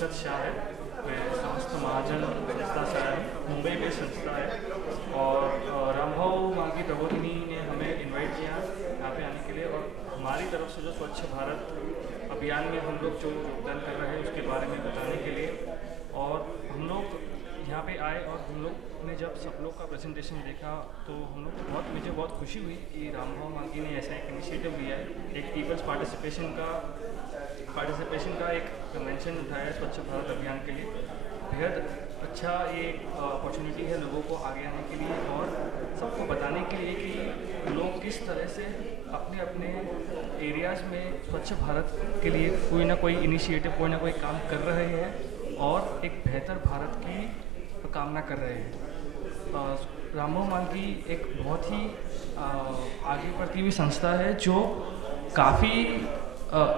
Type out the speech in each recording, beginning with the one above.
अक्षत शाह है। मैं समस्त महाजन संस्था से आया हूँ, मुंबई में संस्था है। और रामभाव मांगी प्रबोधिनी ने हमें इनवाइट किया यहाँ पे आने के लिए, और हमारी तरफ से जो स्वच्छ भारत अभियान में हम लोग जो योगदान कर रहे हैं उसके बारे में बताने के लिए। और हम लोग यहाँ पे आए और हम लोग ने जब सब लोग का प्रेजेंटेशन देखा तो हम लोग को मुझे बहुत खुशी हुई कि रामभाव मांगी ने ऐसा एक इनिशिएटिव लिया है, एक पीपल्स पार्टिसिपेशन का एक कन्वेंशन उठाया है स्वच्छ भारत अभियान के लिए। बेहद अच्छा ये अपॉर्चुनिटी है लोगों को आगे आने के लिए और सबको बताने के लिए कि लोग किस तरह से अपने अपने एरियाज़ में स्वच्छ भारत के लिए कोई ना कोई इनिशिएटिव, कोई ना कोई काम कर रहे हैं और एक बेहतर भारत की कामना कर रहे हैं। रामभाव मांगी एक बहुत ही आगे बढ़ती हुई संस्था है जो काफ़ी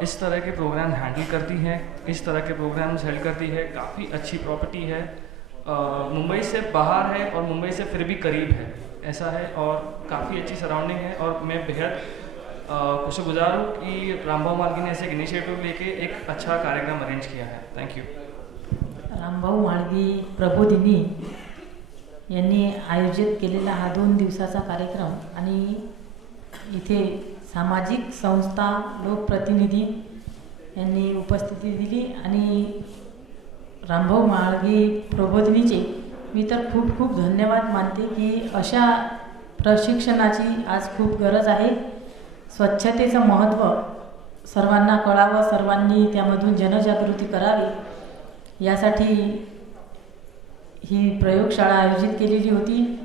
इस तरह के प्रोग्राम हैंडल करती हैं, इस तरह के प्रोग्राम्स हेल्ड करती है। काफ़ी अच्छी प्रॉपर्टी है, मुंबई से बाहर है और मुंबई से फिर भी करीब है, ऐसा है। और काफ़ी अच्छी सराउंडिंग है और मैं बेहद खुशगुजार हूँ कि रामभाव मांगी ने ऐसे इनिशिएटिव लेके एक अच्छा कार्यक्रम अरेंज किया है। Thank you. रामभाव मांगी प्रबोधिनी यांनी आयोजित केलेला हा 2 दिवसाचा कार्यक्रम आणि इथे सामाजिक संस्था, लोकप्रतिनिधी यांनी उपस्थिती दिली आणि रामभाव मांगी प्रबोधिनीचे मी तर खूप खूप धन्यवाद मानते की अशा प्रशिक्षणाची आज खूप गरज आहे। स्वच्छतेचं महत्त्व सर्वांना कळावं, सर्वांनी त्यामधून जनजागृती करावी यासाठी ही प्रयोगशाळा आयोजित केलेली होती।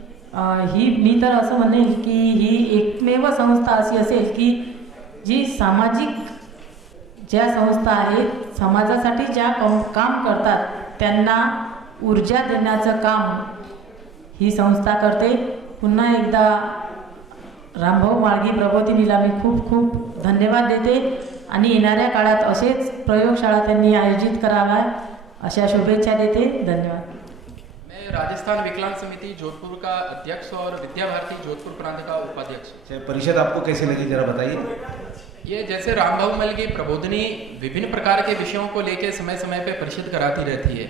मी तर असं म्हणेल की ही एकमेव संस्था अशी असेल की जी सामाजिक ज्या संस्था आहेत, समाजासाठी ज्या काम करतात त्यांना ऊर्जा देण्याचं काम ही संस्था करते। पुन्हा एकदा रामभाव मांगी प्रबोधिनीला मी खूप खूप धन्यवाद देते आणि येणाऱ्या काळात असेच प्रयोगशाळा त्यांनी आयोजित कराव्या अशा शुभेच्छा देते। धन्यवाद। मैं राजस्थान विकलांग समिति जोधपुर का अध्यक्ष और विद्या भारती जोधपुर प्रांत का उपाध्यक्ष। परिषद आपको कैसी लगी, जरा बताइए। ये जैसे रामभाव मांगी प्रबोधिनी विभिन्न प्रकार के विषयों को लेकर समय समय पे परिषद कराती रहती है।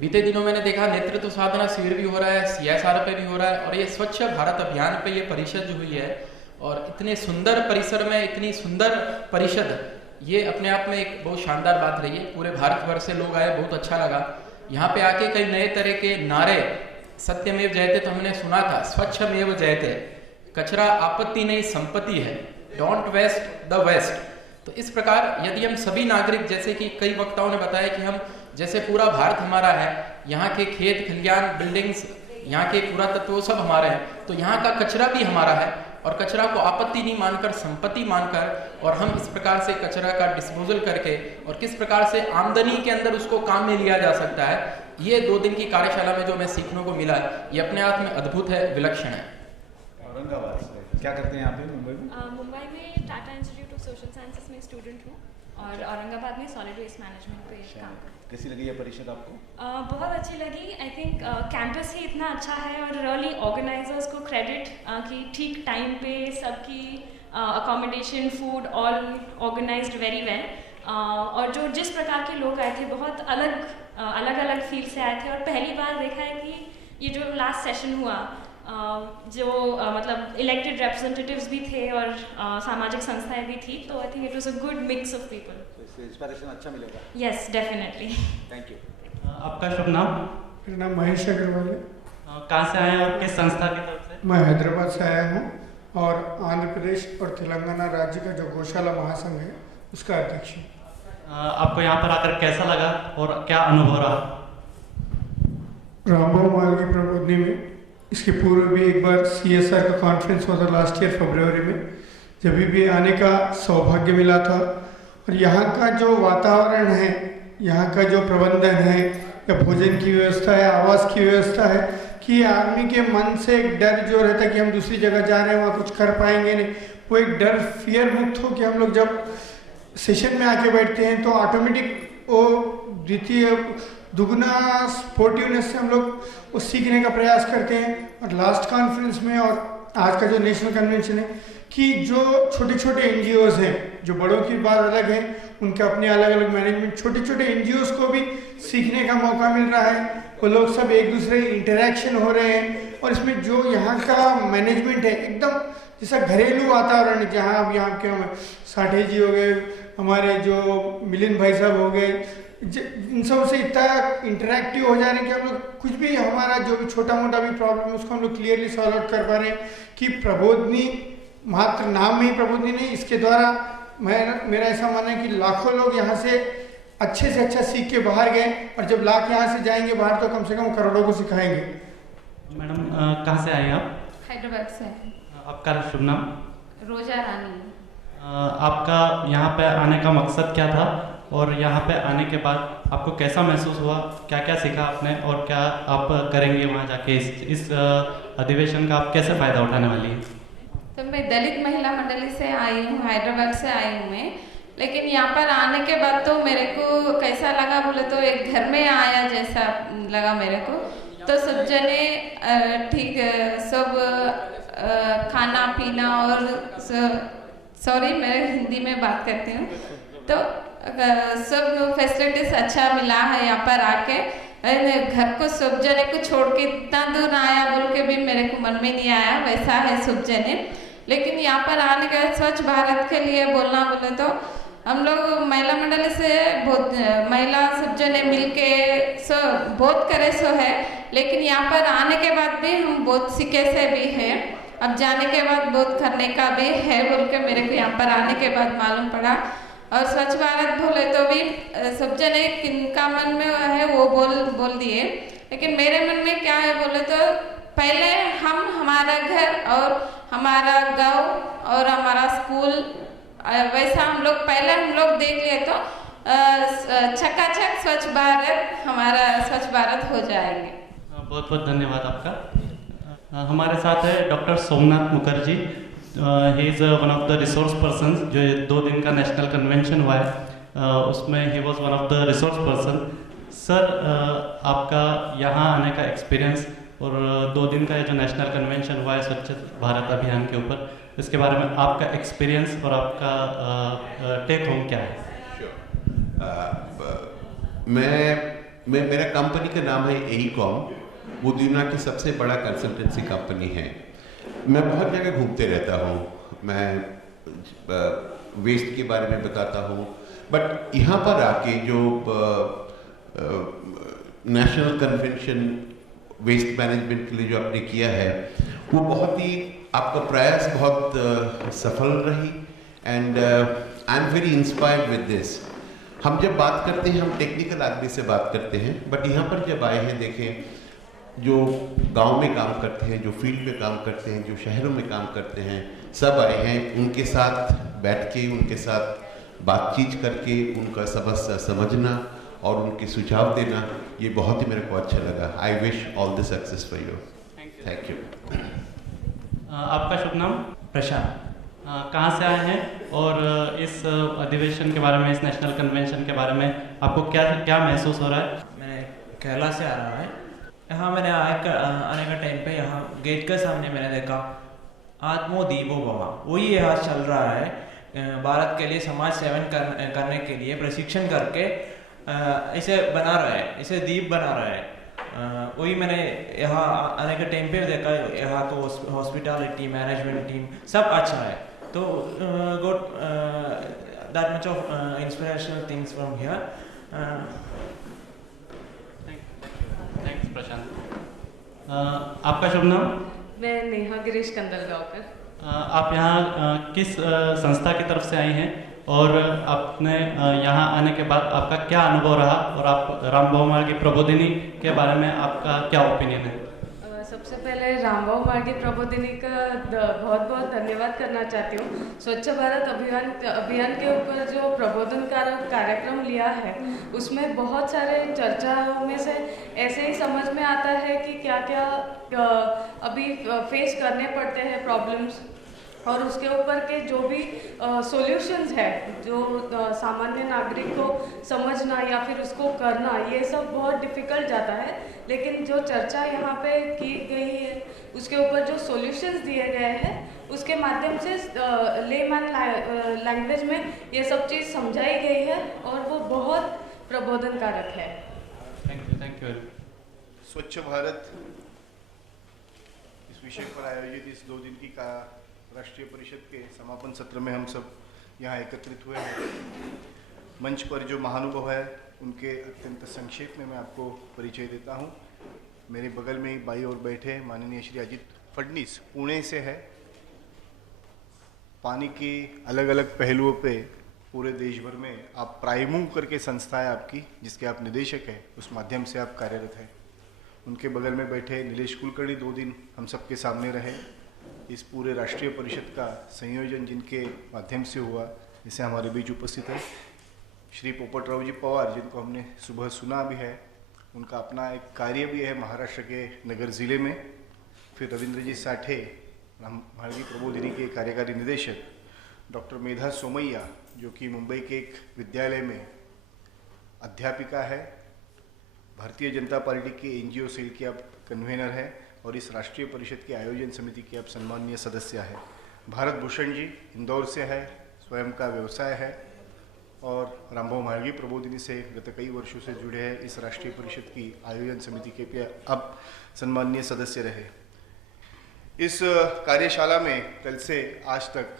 बीते दिनों मैंने देखा नेतृत्व साधना शिविर भी हो रहा है, CSR पे भी हो रहा है और ये स्वच्छ भारत अभियान पे ये परिषद जो हुई है और इतने सुंदर परिसर में इतनी सुंदर परिषद, ये अपने आप में एक बहुत शानदार बात रही है। पूरे भारत भर से लोग आए, बहुत अच्छा लगा। यहाँ पे आके कई नए तरह के नारे, सत्यमेव जयते तो हमने सुना था, स्वच्छमेव जयते, कचरा आपत्ति नहीं संपत्ति है, डोंट वेस्ट द वेस्ट। तो इस प्रकार यदि हम सभी नागरिक, जैसे कि कई वक्ताओं ने बताया कि हम जैसे पूरा भारत हमारा है, यहाँ के खेत खलियान बिल्डिंग्स, यहाँ के पुरातत्व सब हमारे हैं, तो यहाँ का कचरा भी हमारा है और कचरा को आपत्ति नहीं मानकर संपत्ति मानकर और हम इस प्रकार से कचरा का डिस्पोजल करके और किस प्रकार से आमदनी के अंदर उसको काम में लिया जा सकता है, ये 2 दिन की कार्यशाला में जो हमें सीखने को मिला, ये अपने आप में अद्भुत है, विलक्षण है। औरंगाबाद से क्या करते हैं यहाँ पे मुंबई में? मुंबई में Tata institute of social sciences में स्टूडेंट हूँ और औरंगाबाद में सॉलिड वेस्ट मैनेजमेंट पे काम करती हूँ। कैसी लगी ये परिषद आपको? बहुत अच्छी लगी। आई थिंक कैंपस ही इतना अच्छा है और रियली ऑर्गेनाइजर्स को क्रेडिट कि ठीक टाइम पे सबकी accommodation, food all organised very well. और जो जिस प्रकार के लोग आए थे, बहुत अलग फील्ड से आए थे और पहली बार देखा है कि ये जो लास्ट सेशन हुआ, जो मतलब इलेक्टेड रिप्रेजेंटेटिव्स भी थे और सामाजिक संस्थाएं भी थी, तो I think it was a good mix of people. इससे इंस्पिरेशन अच्छा मिलेगा। Yes, definitely. Thank you. आपका शुभ नाम? मेरा नाम महेश अग्रवाल है। कहाँ से आए हैं और किस संस्था की तरफ से? मैं हैदराबाद से आया हूँ और आंध्र प्रदेश और तेलंगाना राज्य का जो गौशाला महासंघ है उसका अध्यक्ष हूँ। आपको यहाँ पर आकर कैसा लगा और क्या अनुभव रहा? रामभाव मांगी प्रबोधिनी में इसके पूर्व भी एक बार CSR का कॉन्फ्रेंस हुआ था लास्ट ईयर फरवरी में, जब भी आने का सौभाग्य मिला था। और यहाँ का जो वातावरण है, यहाँ का जो प्रबंधन है, या भोजन की व्यवस्था है, आवास की व्यवस्था है, कि आदमी के मन से एक डर जो रहता है कि हम दूसरी जगह जा रहे हैं, वहाँ कुछ कर पाएंगे नहीं, वो एक डर फियर मुक्त हो कि हम लोग जब सेशन में आके बैठते हैं तो ऑटोमेटिक वो द्वितीय दुगना स्पोर्टिवनेस से हम लोग वो सीखने का प्रयास करते हैं। और लास्ट कॉन्फ्रेंस में और आज का जो नेशनल कन्वेंशन है कि जो छोटे छोटे NGOs हैं, जो बड़ों की बात अलग है, उनके अपने अलग अलग मैनेजमेंट, छोटे छोटे NGOs को भी सीखने का मौका मिल रहा है। वो लोग सब एक दूसरे इंटरेक्शन हो रहे हैं और इसमें जो यहाँ का मैनेजमेंट है एकदम जैसा घरेलू वातावरण, जहाँ अब यहाँ के साठे जी हो गए, हमारे जो मिलिंद भाई साहब हो गए, इन सब से इतना इंटरेक्टिव हो जा रहे हैं कि हम लोग कुछ भी, हमारा जो भी छोटा मोटा भी प्रॉब्लम है उसको हम लोग क्लियरली सॉल्व आउट कर पा रहे हैं। कि प्रबोधिनी मात्र नाम में ही प्रबोधिनी नहीं, इसके द्वारा मेरा ऐसा मानना है कि लाखों लोग यहाँ से अच्छे से अच्छा सीख के बाहर गए और जब लाख यहाँ से जाएंगे बाहर तो कम से कम करोड़ों को सिखाएंगे। मैडम कहाँ से आए हैं आप? हैदराबाद से। आपका शुभ नाम? रोजा रानी। आपका यहाँ पे आने का मकसद क्या था और यहाँ पे आने के बाद आपको कैसा महसूस हुआ, क्या क्या सीखा आपने और क्या आप करेंगे वहाँ जाके? इस अधिवेशन का आप कैसे फ़ायदा उठाने वाली हैं? तो मैं दलित महिला मंडली से आई हूँ, हैदराबाद से आई हूँ मैं। लेकिन यहाँ पर आने के बाद तो मेरे को कैसा लगा बोले तो एक घर में आया जैसा लगा मेरे को। तो सब जने ठीक सब खाना पीना और सॉरी मैं हिंदी में बात करती हूँ। तो सब फैसिलिटीज अच्छा मिला है यहाँ पर आके। घर को सब जने को छोड़ के इतना दूर आया बोल के भी मेरे को मन में नहीं आया, वैसा है सब जने। लेकिन यहाँ पर आने के स्वच्छ भारत के लिए बोलना बोले तो हम लोग महिला मंडल से बहुत महिला सब जने मिलके बहुत करे सो है। लेकिन यहाँ पर आने के बाद भी हम बहुत सीखे से भी है, अब जाने के बाद बहुत करने का भी है बोल के मेरे को यहाँ पर आने के बाद मालूम पड़ा। और स्वच्छ भारत बोले तो भी सब जने किनका मन में है वो बोल दिए। लेकिन मेरे मन में क्या है बोले तो पहले हम हमारा घर और हमारा गांव और हमारा स्कूल वैसा हम लोग देख लिए तो चकाचक स्वच्छ भारत हमारा स्वच्छ भारत हो जाएंगे। बहुत बहुत धन्यवाद आपका। हमारे साथ है doctor Somnath Mukherjee. He is one of the resource person. जो 2 दिन का नेशनल कन्वेंशन हुआ है उसमें he was one of the resource person. Sir आपका यहाँ आने का एक्सपीरियंस और 2 दिन का जो नेशनल कन्वेंशन हुआ है स्वच्छ भारत अभियान के ऊपर, इसके बारे में आपका एक्सपीरियंस और आपका टेक होम क्या है? मेरा कंपनी का नाम है एईकॉम। वो दुनिया की सबसे बड़ा कंसल्टेंसी कंपनी है। मैं बहुत जगह घूमते रहता हूँ, मैं वेस्ट के बारे में बताता हूँ, बट यहाँ पर आके जो नेशनल कन्वेंशन वेस्ट मैनेजमेंट के लिए जो आपने किया है वो बहुत ही, आपका प्रयास बहुत सफल रही and I am very inspired with this. हम जब बात करते हैं हम टेक्निकल आदमी से बात करते हैं, बट यहाँ पर जब आए हैं देखें जो गांव में काम करते हैं, जो फील्ड में काम करते हैं, जो शहरों में काम करते हैं, सब आए हैं। उनके साथ बैठ के उनके साथ बातचीत करके उनका समस्या समझना और उनके सुझाव देना, ये बहुत ही मेरे को अच्छा लगा। I wish all the success for you. Thank you. आपका शुभ नाम? प्रशांत। कहाँ से आए हैं और इस अधिवेशन के बारे में, इस नेशनल कन्वेंशन के बारे में आपको क्या महसूस हो रहा है? मैं केरला से आ रहा है। यहाँ मैंने आने का टाइम पे यहाँ गेट के सामने मैंने देखा आत्मो दीपो भवा, वही यहाँ चल रहा है। भारत के लिए समाज सेवन करने के लिए प्रशिक्षण करके इसे बना रहा है, इसे दीप बना रहा है। वही मैंने यहाँ आने के टाइम पे देखा। यहाँ तो हॉस्पिटलिटी मैनेजमेंट टीम सब अच्छा है। तो got that much of inspirational things from here. Thanks Prashant. आपका शुभ नाम? मैं नेहा गिरीश कंदलगांवकर। आप यहाँ किस संस्था की तरफ से आई हैं और आपने यहाँ आने के बाद आपका क्या अनुभव रहा और आप रामभाऊ मार्गी प्रबोधिनी के बारे में आपका क्या ओपिनियन है? सबसे पहले रामभाऊ मार्गी प्रबोधिनी का बहुत बहुत धन्यवाद करना चाहती हूँ। स्वच्छ भारत अभियान के ऊपर जो प्रबोधन कार्यक्रम लिया है उसमें बहुत सारे चर्चाओं में से ऐसे ही समझ में आता है कि क्या क्या अभी फेस करने पड़ते हैं प्रॉब्लम्स। और उसके ऊपर के जो भी सॉल्यूशंस है, जो सामान्य नागरिक को समझना या फिर उसको करना, ये सब बहुत डिफ़िकल्ट जाता है। लेकिन जो चर्चा यहाँ पे की गई है, उसके ऊपर जो सॉल्यूशंस दिए गए हैं, उसके माध्यम से लेमैन लैंग्वेज में ये सब चीज़ समझाई गई है और वो बहुत प्रबोधनकारक है। Thank you. स्वच्छ भारत इस विषय पर आयोजित इस 2 दिन की राष्ट्रीय परिषद के समापन सत्र में हम सब यहाँ एकत्रित हुए हैं। मंच पर जो महानुभाव है उनके अत्यंत संक्षेप में मैं आपको परिचय देता हूँ। मेरे बगल में ही बाई ओर बैठे माननीय श्री अजित फडणीस पुणे से है। पानी के अलग अलग पहलुओं पे पूरे देश भर में आप प्राइमूव करके संस्था है आपकी, जिसके आप निदेशक हैं, उस माध्यम से आप कार्यरत हैं। उनके बगल में बैठे नीलेश कुलकर्णी 2 दिन हम सबके सामने रहे। इस पूरे राष्ट्रीय परिषद का संयोजन जिनके माध्यम से हुआ, इसे हमारे बीच उपस्थित है श्री पोपटराव जी पवार, जिनको हमने सुबह सुना भी है। उनका अपना एक कार्य भी है महाराष्ट्र के नगर ज़िले में। फिर रविंद्र जी साठे, मालगी प्रबोधिनी के कार्यकारी निदेशक, डॉक्टर मेधा सोमैया, जो कि मुंबई के एक विद्यालय में अध्यापिका है। भारतीय जनता पार्टी के NGO सेल की आप कन्वेनर हैं और इस राष्ट्रीय परिषद की आयोजन समिति के आप सम्माननीय सदस्य हैं। भारत भूषण जी इंदौर से है, स्वयं का व्यवसाय है और रामभाऊ म्हाळगी प्रबोधिनी से गत कई वर्षों से जुड़े हैं। इस राष्ट्रीय परिषद की आयोजन समिति के भी अब सम्माननीय सदस्य रहे। इस कार्यशाला में कल से आज तक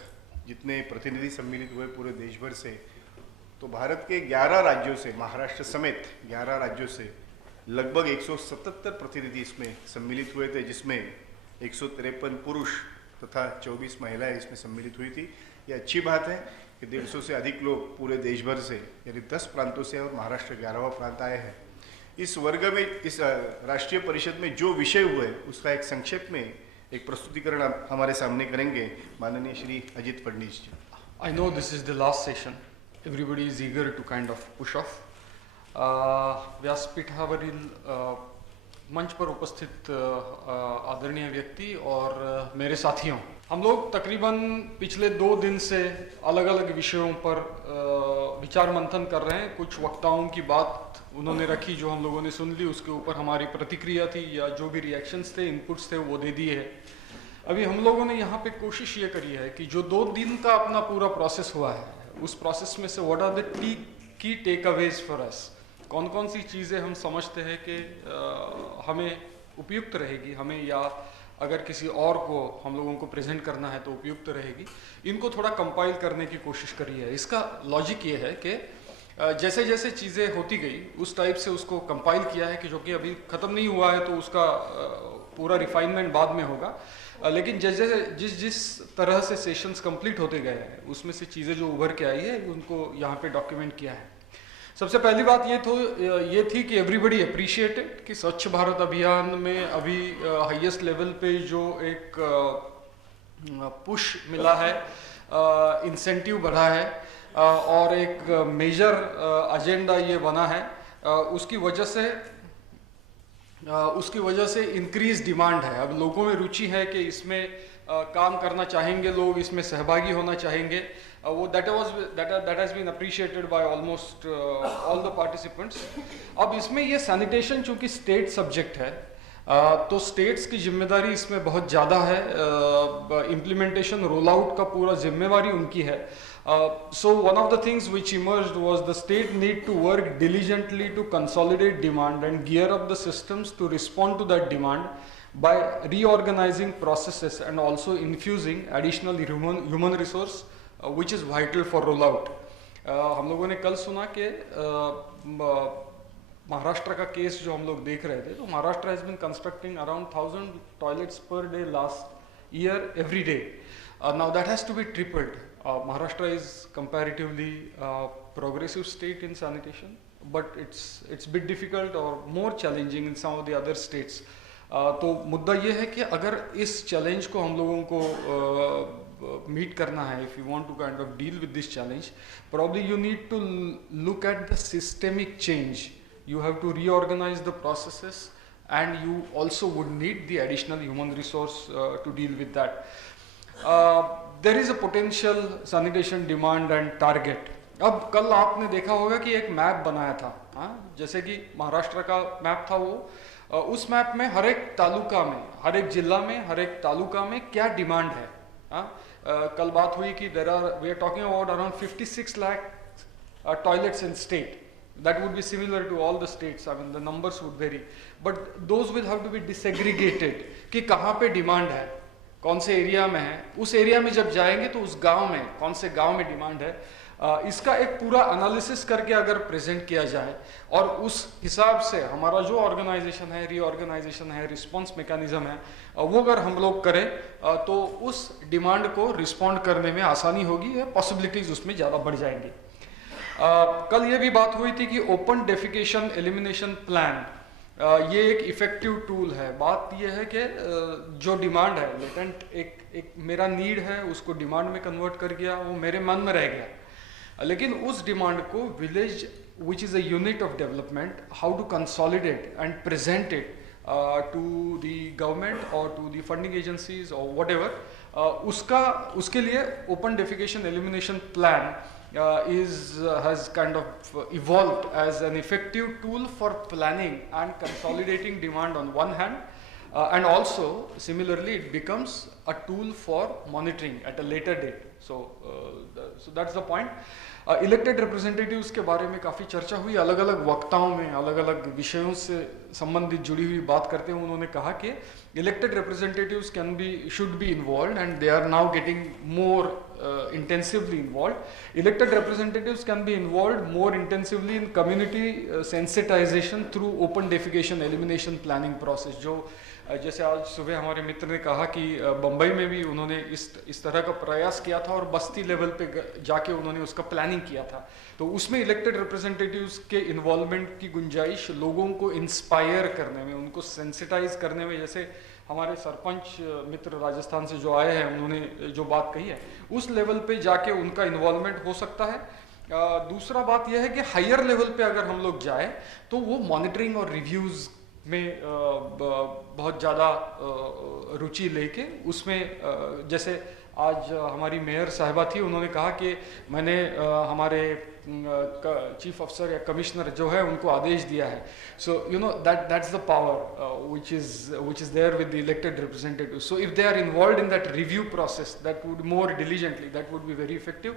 जितने प्रतिनिधि सम्मिलित हुए पूरे देश भर से, तो भारत के 11 राज्यों से, महाराष्ट्र समेत 11 राज्यों से लगभग 177 प्रतिनिधि इसमें सम्मिलित हुए थे, जिसमें 153 पुरुष तथा 24 महिलाएं इसमें सम्मिलित हुई थी। ये अच्छी बात है कि 150 से अधिक लोग पूरे देश भर से, यानी 10 प्रांतों से, और महाराष्ट्र 11वां प्रांत आए हैं। इस वर्ग में, इस राष्ट्रीय परिषद में जो विषय हुए उसका एक संक्षेप में एक प्रस्तुतिकरण हमारे सामने करेंगे माननीय श्री अजित फडणीस जी। I know this is the last session. Everybody is eager to kind of push off. व्यासपीठावरील मंच पर उपस्थित आदरणीय व्यक्ति और मेरे साथियों, हम लोग तकरीबन पिछले 2 दिन से अलग अलग विषयों पर विचार मंथन कर रहे हैं। कुछ वक्ताओं की बात उन्होंने रखी जो हम लोगों ने सुन ली, उसके ऊपर हमारी प्रतिक्रिया थी या जो भी रिएक्शंस थे, इनपुट्स थे, वो दे दिए है। अभी हम लोगों ने यहाँ पे कोशिश ये करी है कि जो 2 दिन का अपना पूरा प्रोसेस हुआ है, उस प्रोसेस में से what are the key takeaways for us, कौन कौन सी चीज़ें हम समझते हैं कि हमें उपयुक्त रहेगी, हमें या अगर किसी और को हम लोगों को प्रेजेंट करना है तो उपयुक्त रहेगी, इनको थोड़ा कंपाइल करने की कोशिश करी है। इसका लॉजिक ये है कि जैसे जैसे चीज़ें होती गई उस टाइप से उसको कंपाइल किया है कि जो कि अभी ख़त्म नहीं हुआ है तो उसका पूरा रिफाइनमेंट बाद में होगा। लेकिन जिस तरह से सेशंस कंप्लीट होते गए हैं उसमें से चीज़ें जो उभर के आई है उनको यहाँ पे डॉक्यूमेंट किया है। सबसे पहली बात ये थी कि एवरीबॉडी अप्रिशिएटेड कि स्वच्छ भारत अभियान में अभी हाईएस्ट लेवल पे जो एक पुश मिला है, इंसेंटिव बढ़ा है और एक मेजर एजेंडा ये बना है, उसकी वजह से इंक्रीज डिमांड है। अब लोगों में रुचि है कि इसमें काम करना चाहेंगे, लोग इसमें सहभागी होना चाहेंगे। वो that has been appreciated by almost all the participants। अब इसमें ये सैनिटेशन चूंकि स्टेट सब्जेक्ट है तो स्टेट्स की जिम्मेदारी इसमें बहुत ज़्यादा है। इम्प्लीमेंटेशन रोल आउट का पूरा जिम्मेवारी उनकी है। So one of the things which emerged was the state need to work diligently to consolidate demand and gear up the systems to respond to that demand by reorganizing processes and also infusing additional human resource which is vital for rollout। हम लोगों ने कल सुना कि महाराष्ट्र का case जो हम लोग देख रहे थे, तो Maharashtra has been constructing around 1000 toilets per day last year every day। Now that has to be tripled। Maharashtra is comparatively progressive state in sanitation, but it's bit difficult or more challenging in some of the other states। तो मुद्दा ये है कि अगर इस challenge को हम लोगों को मीट करना है, if you want to kind of deal with this challenge, probably you need to look at the systemic change। You have to reorganize the processes and you also would need the additional human resource to deal with that। There is a potential sanitation demand and target. अब कल आपने देखा होगा कि एक map बनाया था, जैसे कि महाराष्ट्र का मैप था वो, उस मैप में हर एक तालुका में, हर एक जिला में, हर एक तालुका में क्या डिमांड है। कल बात हुई कि we are talking about around 56 lakh toilets in state. That would be similar to all the states. I mean, the numbers would vary, but those will have to be disaggregated कि कहाँ पे डिमांड है, कौन से एरिया में है, उस area में जब जाएंगे तो उस गांव में कौन से गांव में डिमांड है, इसका एक पूरा एनालिसिस करके अगर प्रेजेंट किया जाए और उस हिसाब से हमारा जो ऑर्गेनाइजेशन है, रीऑर्गेनाइजेशन है, रिस्पॉन्स मैकेनिज्म है, वो अगर हम लोग करें तो उस डिमांड को रिस्पॉन्ड करने में आसानी होगी, पॉसिबिलिटीज उसमें ज़्यादा बढ़ जाएंगी। कल ये भी बात हुई थी कि ओपन डेफिकेशन एलिमिनेशन प्लान ये एक इफेक्टिव टूल है। बात ये है कि जो डिमांड है लेटेंट, एक मेरा नीड है, उसको डिमांड में कन्वर्ट कर गया, वो मेरे मन में रह गया, लेकिन उस डिमांड को village which is a unit of development, how to consolidate and present it to the government और टू द फंडिंग एजेंसीज और व्हाटएवर, उसके लिए open defecation elimination plan has kind of evolved as an effective tool for planning and consolidating demand on one hand, and also similarly it becomes a tool for monitoring at a later date. So that's the point. Elected representatives के बारे में काफ़ी चर्चा हुई, अलग अलग वक्ताओं में अलग अलग विषयों से संबंधित जुड़ी हुई बात करते हुए उन्होंने कहा कि elected representatives should be involve and they are now getting more intensively involved. Elected representatives can be involved more intensively in community sensitization through open defecation elimination planning process. जो जैसे आज सुबह हमारे मित्र ने कहा कि बम्बई में भी उन्होंने इस तरह का प्रयास किया था और बस्ती लेवल पे जाके उन्होंने उसका प्लानिंग किया था, तो उसमें इलेक्टेड रिप्रेजेंटेटिव्स के इन्वॉल्वमेंट की गुंजाइश लोगों को इंस्पायर करने में, उनको सेंसिटाइज करने में, जैसे हमारे सरपंच मित्र राजस्थान से जो आए हैं उन्होंने जो बात कही है, उस लेवल पे जाके उनका इन्वॉल्वमेंट हो सकता है। दूसरा बात यह है कि हायर लेवल पे अगर हम लोग जाए तो वो मॉनिटरिंग और रिव्यूज़ में बहुत ज़्यादा रुचि लेके उसमें, जैसे आज हमारी मेयर साहिबा थी, उन्होंने कहा कि मैंने हमारे चीफ अफसर या कमिश्नर जो है उनको आदेश दिया है। So you know that's the power which is there with the elected representatives. So if they are involved in that review process, that would more diligently, that would be very effective.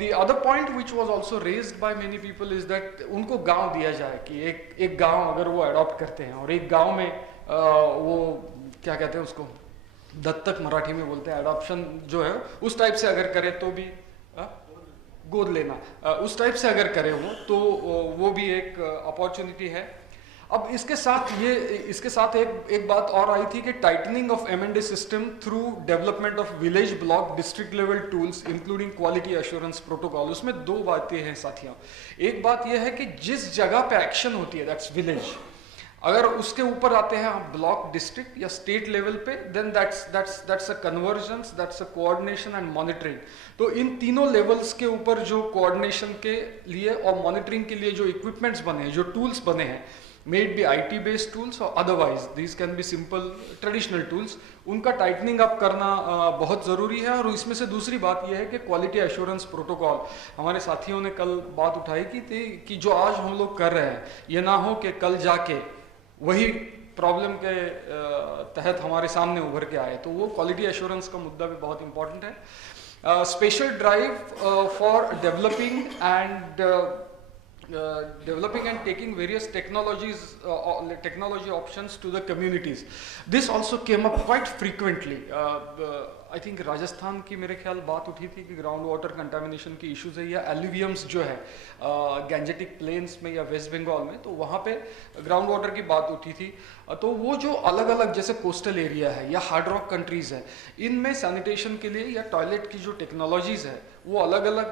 The other point which was also raised by many people is that उनको गांव दिया जाए कि एक गांव अगर वो adopt करते हैं और एक गांव में वो क्या कहते हैं उसको, दत्तक मराठी में बोलते हैं, अडॉप्शन जो है उस टाइप से अगर करें तो भी, गोद लेना, उस टाइप से अगर करें तो वो भी एक अपॉर्चुनिटी है। अब इसके साथ एक बात और आई थी कि tightening of M&A system through development of village block district level tools including quality assurance protocol. उसमें दो बातें हैं साथियों। एक बात यह है कि जिस जगह पे एक्शन होती है, दैट्स विलेज, अगर उसके ऊपर आते हैं हम ब्लॉक, डिस्ट्रिक्ट या स्टेट लेवल पे, then that's a convergence, that's a coordination and monitoring. तो इन तीनों लेवल्स के ऊपर जो कोऑर्डिनेशन के लिए और मॉनिटरिंग के लिए जो इक्विपमेंट्स बने हैं, जो टूल्स बने हैं, may it be IT based tools or otherwise, these can be simple traditional tools, उनका टाइटनिंग अप करना बहुत ज़रूरी है। और इसमें से दूसरी बात यह है कि क्वालिटी एश्योरेंस प्रोटोकॉल, हमारे साथियों ने कल बात उठाई कि जो आज हम लोग कर रहे हैं ये ना हो कि कल जाके वही प्रॉब्लम के तहत हमारे सामने उभर के आए, तो वो क्वालिटी एश्योरेंस का मुद्दा भी बहुत इंपॉर्टेंट है। Special drive for developing and taking various technology options to the communities. This also came up quite frequently. I think Rajasthan की मेरे ख्याल बात उठी थी कि ग्राउंड वाटर कंटामिनेशन की इश्यूज है, या एल्यूवियम्स जो है गैंजेटिक प्लेन्स में या वेस्ट बंगाल में, तो वहाँ पे ग्राउंड वाटर की बात उठी थी। तो वो जो अलग अलग जैसे कोस्टल एरिया है या हार्ड रॉक कंट्रीज है, इनमें सैनिटेशन के लिए या टॉयलेट की जो टेक्नोलॉजीज है वो अलग अलग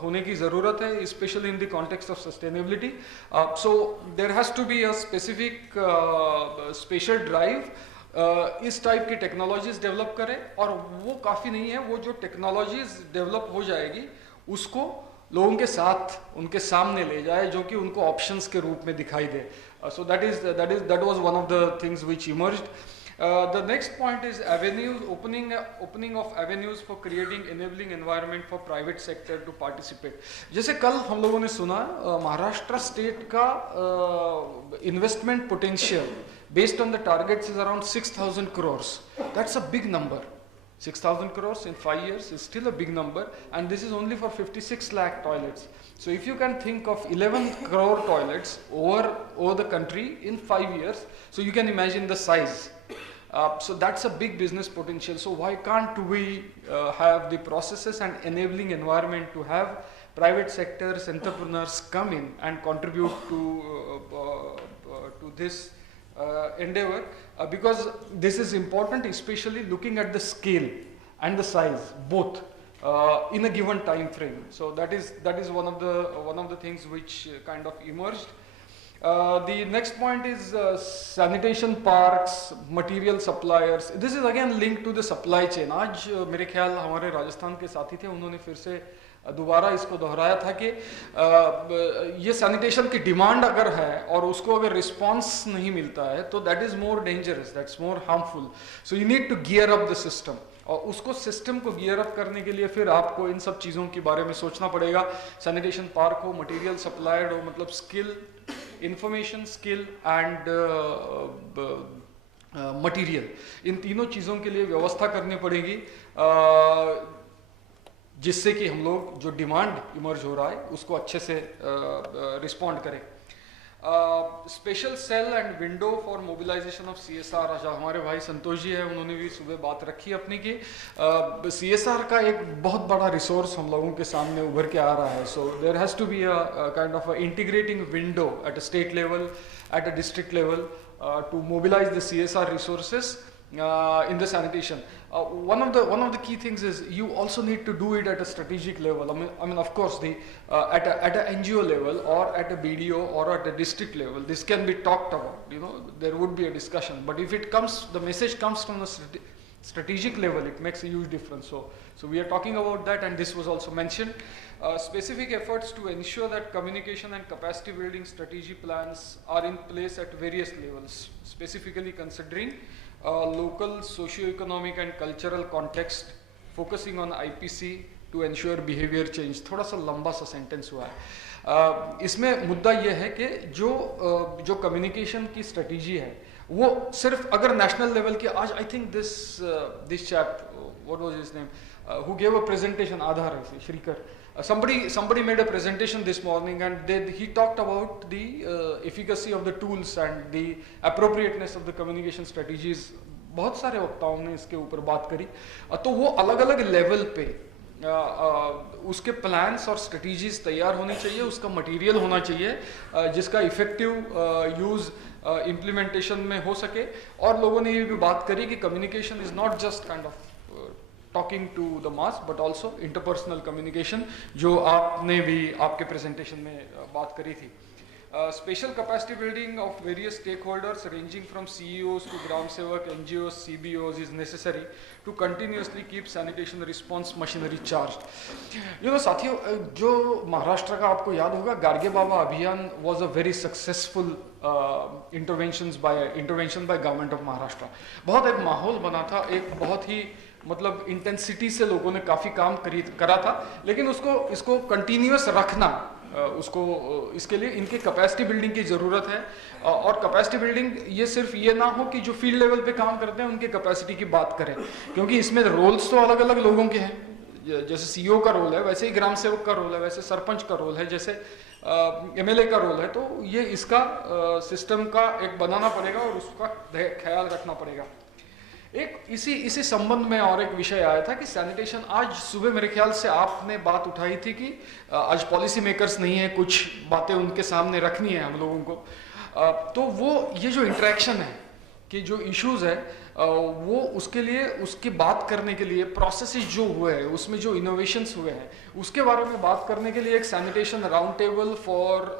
होने की ज़रूरत है, specially in the context of sustainability. So there has to be a specific special drive इस टाइप की टेक्नोलॉजीज डेवलप करें, और वो काफ़ी नहीं है, वो जो टेक्नोलॉजीज डेवलप हो जाएगी उसको लोगों के साथ उनके सामने ले जाए, जो कि उनको ऑप्शंस के रूप में दिखाई दे। So that was one of the things which emerged. The next point is avenues, opening of avenues for creating enabling environment for private sector to participate. जैसे कल हम लोगों ने सुना महाराष्ट्र स्टेट का investment potential based on the targets is around 6,000 crores. That's a big number. 6,000 crores in 5 years is still a big number, and this is only for 56 lakh toilets. So if you can think of 11 crore toilets over the country in 5 years, so you can imagine the size. So that's a big business potential. So why can't we have the processes and enabling environment to have private sectors, entrepreneurs come in and contribute to this endeavor, because this is important, especially looking at the scale and the size both in a given time frame. So that is one of the things which kind of emerged. The next point is sanitation parks, material suppliers. This is again linked to the supply chain. आज मेरे ख्याल हमारे राजस्थान के साथी थे, उन्होंने फिर से दोबारा इसको दोहराया था कि ये सैनिटेशन की डिमांड अगर है और उसको अगर रिस्पांस नहीं मिलता है तो that is more dangerous, that's more harmful. So you need to gear up the system, और उसको सिस्टम को गियर अप करने के लिए फिर आपको इन सब चीज़ों के बारे में सोचना पड़ेगा. सैनिटेशन पार्क हो, मटेरियल सप्लाइड हो, मतलब skill, information, skill and material, इन तीनों चीज़ों के लिए व्यवस्था करनी पड़ेगी, जिससे कि हम लोग जो डिमांड इमर्ज हो रहा है उसको अच्छे से रिस्पॉन्ड करें. Special cell and window for mobilisation of CSR. अच्छा, हमारे भाई संतोष जी है, उन्होंने भी सुबह बात रखी अपनी कि CSR का एक बहुत बड़ा रिसोर्स हम लोगों के सामने उभर के आ रहा है. So there has to be a kind of integrating window at a state level, at a district level to mobilise the CSR resources in the sanitation. One of the key things is you also need to do it at a strategic level. I mean of course at a NGO level or at a BDO or at a district level, this can be talked about. You know, there would be a discussion. But if the message comes from the strategic level, it makes a huge difference. So we are talking about that, and this was also mentioned. Specific efforts to ensure that communication and capacity building strategy plans are in place at various levels, specifically considering local socio-economic and cultural context, focusing on IPC to ensure behavior change. थोड़ा सा लंबा सा sentence हुआ है. इसमें मुद्दा ये है कि जो कम्युनिकेशन की स्ट्रेटजी है वो सिर्फ अगर नेशनल लेवल की, आज I think this chap, what was his name, who gave a presentation, Aadhar Shrikar, somebody made a presentation this morning, and he talked about the efficacy of the tools and the appropriateness of the communication strategies. बहुत सारे वक्ताओं ने इसके ऊपर बात करी. तो वो अलग अलग लेवल पे उसके प्लान्स और स्ट्रेटजीज तैयार होनी चाहिए, उसका मटेरियल होना चाहिए जिसका इफेक्टिव यूज़ इम्प्लीमेंटेशन में हो सके. और लोगों ने ये भी बात करी कि communication is not just kind of talking to the mass but also interpersonal communication, जो आपने भी आपके presentation में बात करी थी. Special capacity building of various stakeholders ranging from CEOs to Gram Sevak, NGOs, CBOs is necessary to continuously keep sanitation response machinery charged. You know साथियों, जो महाराष्ट्र का आपको याद होगा, गार्गे बाबा अभियान was a very successful intervention by government of Maharashtra. बहुत एक माहौल बना था, एक बहुत ही मतलब इंटेंसिटी से लोगों ने काफ़ी काम करा था, लेकिन इसको कंटिन्यूअस रखना, उसको इसके लिए इनके कैपेसिटी बिल्डिंग की ज़रूरत है. और कैपेसिटी बिल्डिंग ये सिर्फ ये ना हो कि जो फील्ड लेवल पे काम करते हैं उनके कैपेसिटी की बात करें, क्योंकि इसमें रोल्स तो अलग अलग लोगों के हैं. जैसे CEO का रोल है, वैसे ही ग्राम सेवक का रोल है, वैसे सरपंच का रोल है, जैसे MLA का रोल है. तो ये इसका सिस्टम का एक बनाना पड़ेगा और उसका ख्याल रखना पड़ेगा. एक इसी संबंध में और एक विषय आया था कि सैनिटेशन, आज सुबह मेरे ख्याल से आपने बात उठाई थी कि आज पॉलिसी मेकर्स नहीं है, कुछ बातें उनके सामने रखनी है हम लोगों को. तो वो ये जो इंटरेक्शन है कि जो इश्यूज है वो उसके लिए, उसकी बात करने के लिए प्रोसेसेस जो हुए हैं, उसमें जो इनोवेशंस हुए हैं, उसके बारे में बात करने के लिए एक sanitation round table for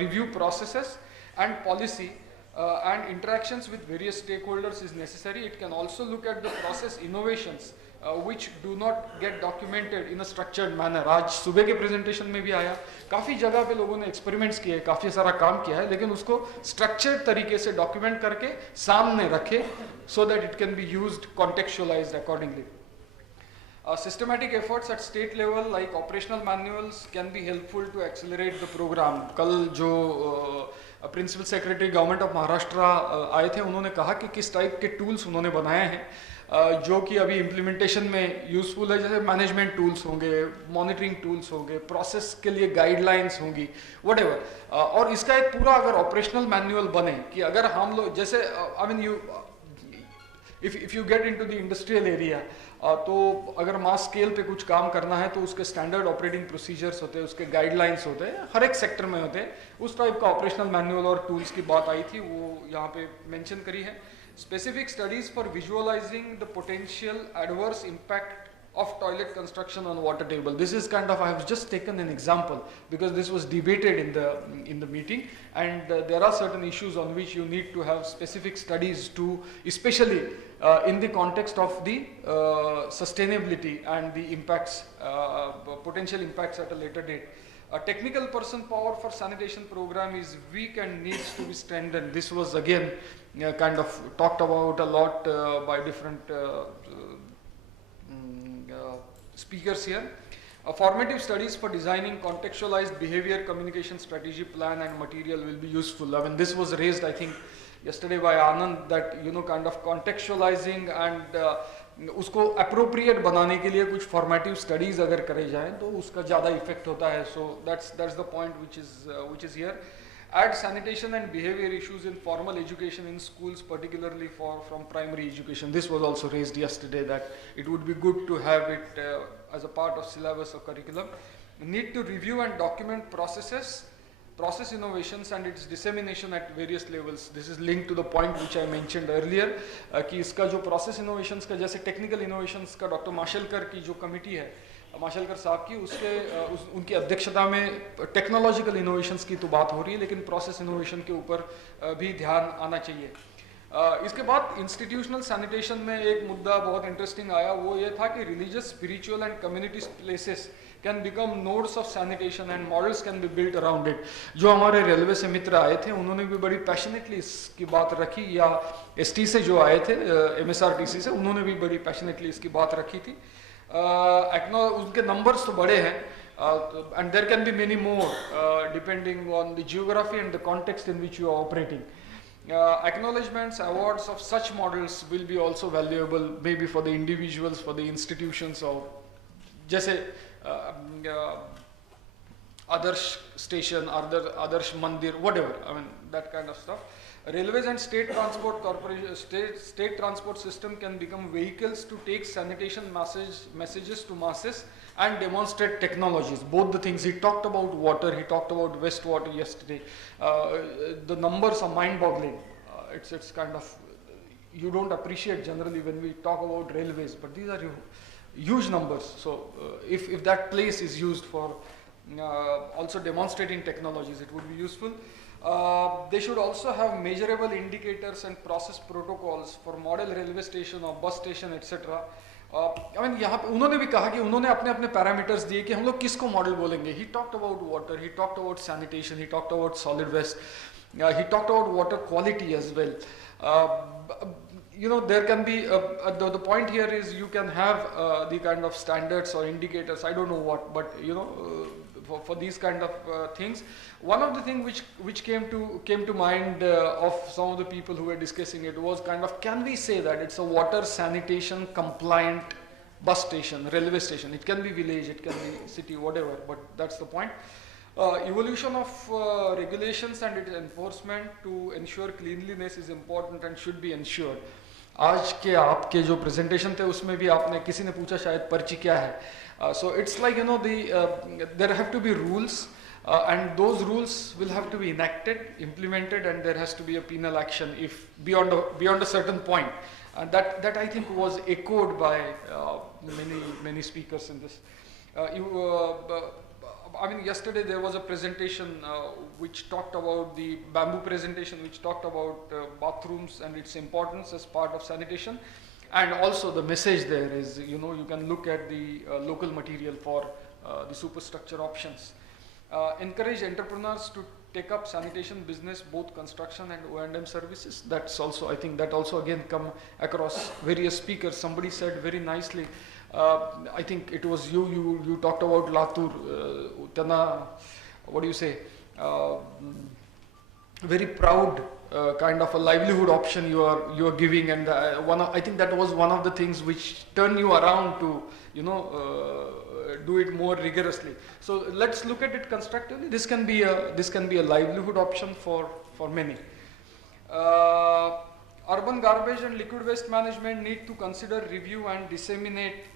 review processes and policy and interactions with various stakeholders is necessary. It can also look at the process innovations which do not get documented in a structured manner. आज सुबह के presentation में भी आया, काफ़ी जगह पे लोगों ने experiments किए, काफ़ी सारा काम किया है, लेकिन उसको structured तरीके से document करके सामने रखे so that it can be used, contextualized accordingly. Systematic efforts at state level like operational manuals can be helpful to accelerate the program. कल जो principal secretary government of Maharashtra आए थे, उन्होंने कहा कि किस टाइप के टूल्स उन्होंने बनाए हैं जो कि अभी इम्प्लीमेंटेशन में यूजफुल है, जैसे मैनेजमेंट टूल्स होंगे, मॉनिटरिंग टूल्स होंगे, प्रोसेस के लिए गाइडलाइंस होंगी, व्हाटएवर। और इसका एक पूरा अगर ऑपरेशनल मैनुअल बने कि अगर हम लोग जैसे I mean you if you get into the industrial area, तो अगर मास स्केल पे कुछ काम करना है तो उसके स्टैंडर्ड ऑपरेटिंग प्रोसीजर्स होते हैं, उसके गाइडलाइंस होते हैं, हर एक सेक्टर में होते हैं। उस टाइप का ऑपरेशनल मैनुअल और टूल्स की बात आई थी, वो यहाँ पे मेंशन करी है। Specific studies for visualizing the potential adverse impact of toilet construction on water table. This is kind of, I have just taken an example because this was debated in the meeting, and there are certain issues on which you need to have specific studies to, especially in the context of the sustainability and the impacts, potential impacts at a later date. A technical person power for sanitation program is weak and needs to be strengthened. This was again kind of talked about a lot by different speakers here. Formative studies for designing contextualized behavior communication strategy plan and material will be useful. I mean, this was raised, I think, yesterday by Anand, that kind of contextualizing and उसको appropriate बनाने के लिए कुछ formative studies अगर करे जाएं तो उसका ज़्यादा effect होता है. So that's the point which is here. Add sanitation and behavior issues in formal education in schools, particularly from primary education. This was also raised yesterday, that it would be good to have it as a part of syllabus or curriculum. Need to review and document process innovations and its dissemination at various levels. This is linked to the point which I mentioned earlier, कि इसका जो process innovations का, जैसे technical innovations का doctor Mashelkar की जो committee है, माशेलकर साहब की, उनकी अध्यक्षता में टेक्नोलॉजिकल इनोवेशंस की तो बात हो रही है, लेकिन प्रोसेस इनोवेशन के ऊपर भी ध्यान आना चाहिए. इसके बाद इंस्टीट्यूशनल सैनिटेशन में एक मुद्दा बहुत इंटरेस्टिंग आया, वो ये था कि religious, spiritual and community places can become nodes of sanitation and models can be built around it. जो हमारे रेलवे से मित्र आए थे, उन्होंने भी बड़ी पैशनेटली इसकी बात रखी, या ST से जो आए थे, MSRTC से, उन्होंने भी बड़ी पैशनेटली इसकी बात रखी थी. उनके नंबर्स तो बड़े हैं, and there can be many more depending on the geography and the context in which you are operating. Acknowledgements, awards of such models will be also valuable, maybe for the individuals, for the institutions, or जैसे Adarsh station, Adarsh Mandir, whatever, I mean that kind of stuff. Railways and state transport corporation, state transport system can become vehicles to take sanitation messages to masses and demonstrate technologies. Both the things, he talked about water, he talked about wastewater yesterday. The numbers are mind-boggling. It's kind of, you don't appreciate generally when we talk about railways, but these are huge numbers. So if that place is used for also demonstrating technologies, it would be useful. They should also have measurable indicators and process protocols for model railway station or bus station, etc. I mean, यहाँ पे उन्होंने भी कहा कि उन्होंने अपने parameters दिए कि हम लोग किसको मॉडल बोलेंगे. He talked about water, he talked about sanitation, he talked about solid waste, he talked about water quality as well. There can be the point here is you can have the kind of standards or indicators. I don't know what, but for these kind of things. One of the things which came to mind of some of the people who were discussing it was kind of, can we say that it's a water sanitation compliant bus station, railway station? It can be village, it can be city, whatever, but that's the point. Evolution of regulations and its enforcement to ensure cleanliness is important and should be ensured. आज के आपके जो presentation थे उसमें भी आपने, किसी ने पूछा शायद पर्ची क्या है. So it's like, there have to be rules, and those rules will have to be enacted, implemented, and there has to be a penal action if beyond a certain point. And that I think was echoed by many speakers in this. I mean, yesterday there was a presentation which talked about the bamboo presentation, which talked about bathrooms and its importance as part of sanitation. and also the message there is, you know, you can look at the local material for the superstructure options. Encourage entrepreneurs to take up sanitation business, both construction and O&M services. That's also, I think that also again come across various speakers. Somebody said very nicely, I think it was you talked about Latur, what do you say, very proud kind of a livelihood option you are giving, and I think that was one of the things which turned you around to, you know, do it more rigorously. So let's look at it constructively. This can be a livelihood option for many. Urban garbage and liquid waste management need to consider, review and disseminate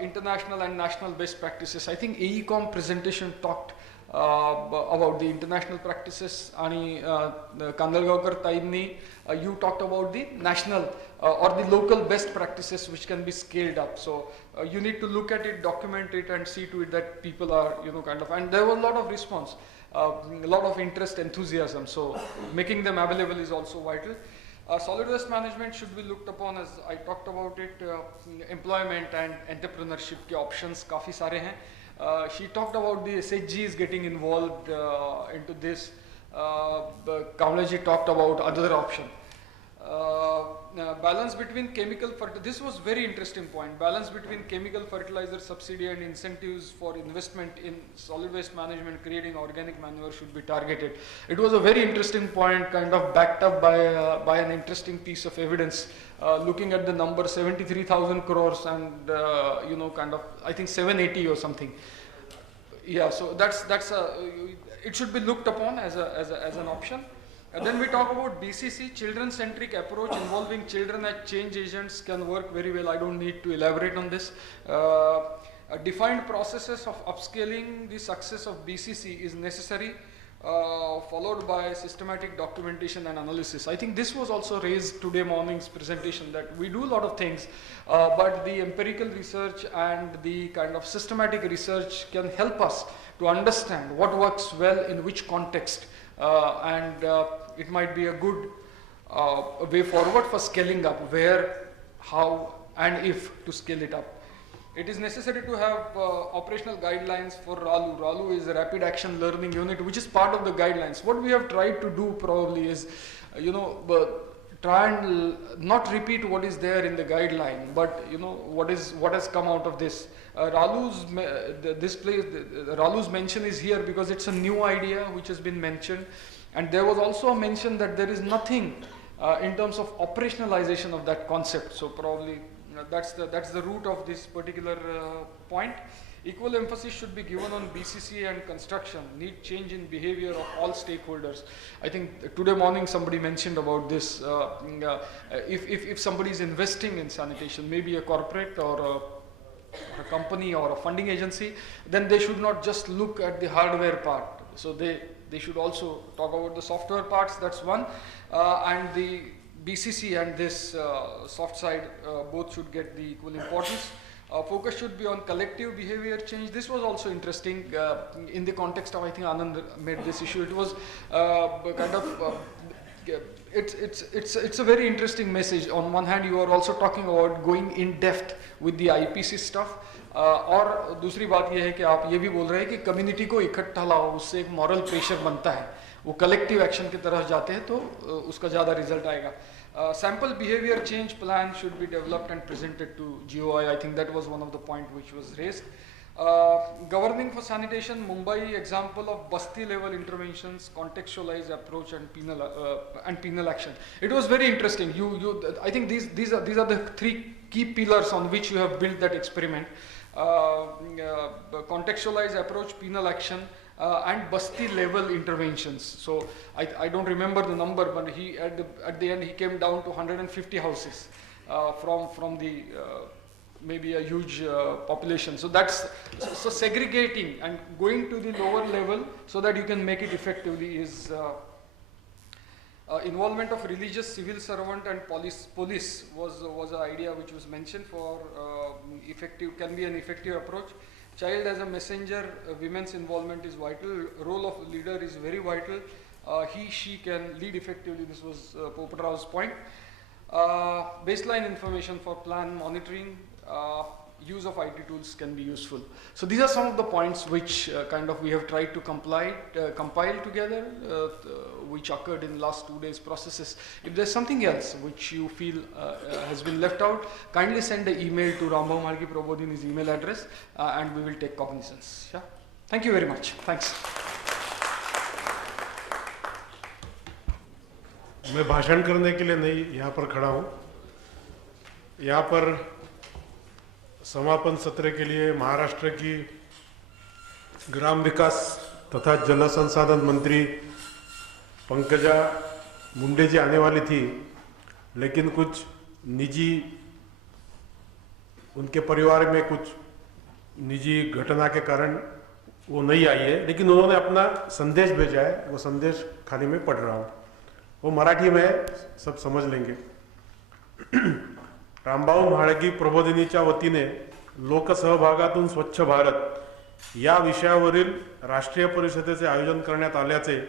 international and national best practices. I think AECOM presentation talked about the international practices, and Kandalgaonkar Tainni, you talked about the national or the local best practices which can be scaled up. So you need to look at it, document it, and see to it that people are, you know, kind of, and there was a lot of response, a lot of interest, enthusiasm. So making them available is also vital. Solid waste management should be looked upon, as I talked about it, employment and entrepreneurship ke options काफी सारे हैं. She talked about the SHGs getting involved into this. Kamlaji talked about other option. Balance between chemical fertilizer. This was very interesting point. Balance between chemical fertilizer subsidy and incentives for investment in solid waste management, creating organic manure should be targeted. It was a very interesting point, kind of backed up by an interesting piece of evidence. Looking at the number 73,000 crores and you know, kind of, I think 780 or something. Yeah, so it should be looked upon as an option. And then we talk about BCC, children-centric approach involving children as change agents can work very well. I don't need to elaborate on this. Defined processes of upscaling the success of BCC is necessary, followed by systematic documentation and analysis. I think this was also raised today morning's presentation, that we do a lot of things, but the empirical research and the kind of systematic research can help us to understand what works well in which context, and it might be a good way forward for scaling up, where, how and if to scale it up. It is necessary to have operational guidelines for RALU. RALU is a Rapid Action Learning Unit, which is part of the guidelines. What we have tried to do probably is, you know, try and not repeat what is there in the guideline, but you know what has come out of this. RALU's mention is here because it's a new idea which has been mentioned, and there was also a mention that there is nothing in terms of operationalization of that concept. So probably that's the root of this particular point. Equal emphasis should be given on BCC and construction. Need change in behavior of all stakeholders. I think today morning somebody mentioned about this. If somebody is investing in sanitation, maybe a corporate or a company or a funding agency, then they should not just look at the hardware part. So they should also talk about the software parts. That's one, and the BCC and this soft side both should get the equal importance. Focus should be on collective behavior change. This was also interesting in the context of, I think Anand made this issue. It was kind of it's a very interesting message. On one hand, you are also talking about going in depth with the IPC stuff. और दूसरी बात यह है कि आप ये भी बोल रहे हैं कि कम्युनिटी को इकट्ठा लाओ, उससे एक मॉरल प्रेशर बनता है, वो कलेक्टिव एक्शन की तरफ जाते हैं तो उसका ज़्यादा रिजल्ट आएगा. Sample behavior change plan should be developed and presented to GOI. I think that was one of the points which was raised. Governing for sanitation, Mumbai example of Basti level interventions, contextualized approach and penal action. It was very interesting. I think these are the three key pillars on which you have built that experiment. Contextualized approach, penal action, and Basti level interventions. So I don't remember the number, but he at the end he came down to 150 houses from the maybe a huge population. So so segregating and going to the lower level so that you can make it effectively is involvement of religious civil servant and police was an idea which was mentioned for can be an effective approach. Child as a messenger, women's involvement is vital. Role of leader is very vital. She can lead effectively. This was Popat Rao's point. baseline information for plan monitoring, use of IT tools can be useful. So these are some of the points which kind of we have tried to compile together, which occurred in the last 2 days processes. If there's something else which you feel has been left out, kindly send an email to Rambhau Malgi Prabodhini's email address and we will take cognizance. Yeah? Thank you very much. Thanks. मैं भाषण करने के लिए नहीं यहाँ पर खड़ा हूँ। यहाँ पर समापन सत्र के लिए महाराष्ट्र की ग्राम विकास तथा जल संसाधन मंत्री पंकजा मुंडे जी आने वाली थी, लेकिन कुछ निजी उनके परिवार में कुछ निजी घटना के कारण वो नहीं आई है, लेकिन उन्होंने अपना संदेश भेजा है। वो संदेश खाली मैं पढ़ रहा हूँ, वो मराठी में सब समझ लेंगे। रामभाऊ म्हाळगी प्रबोधिनीच्या वतीने लोकसहभागातून स्वच्छ भारत या विषयावरील राष्ट्रीय परिषदेचे आयोजन करण्यात आल्याचे,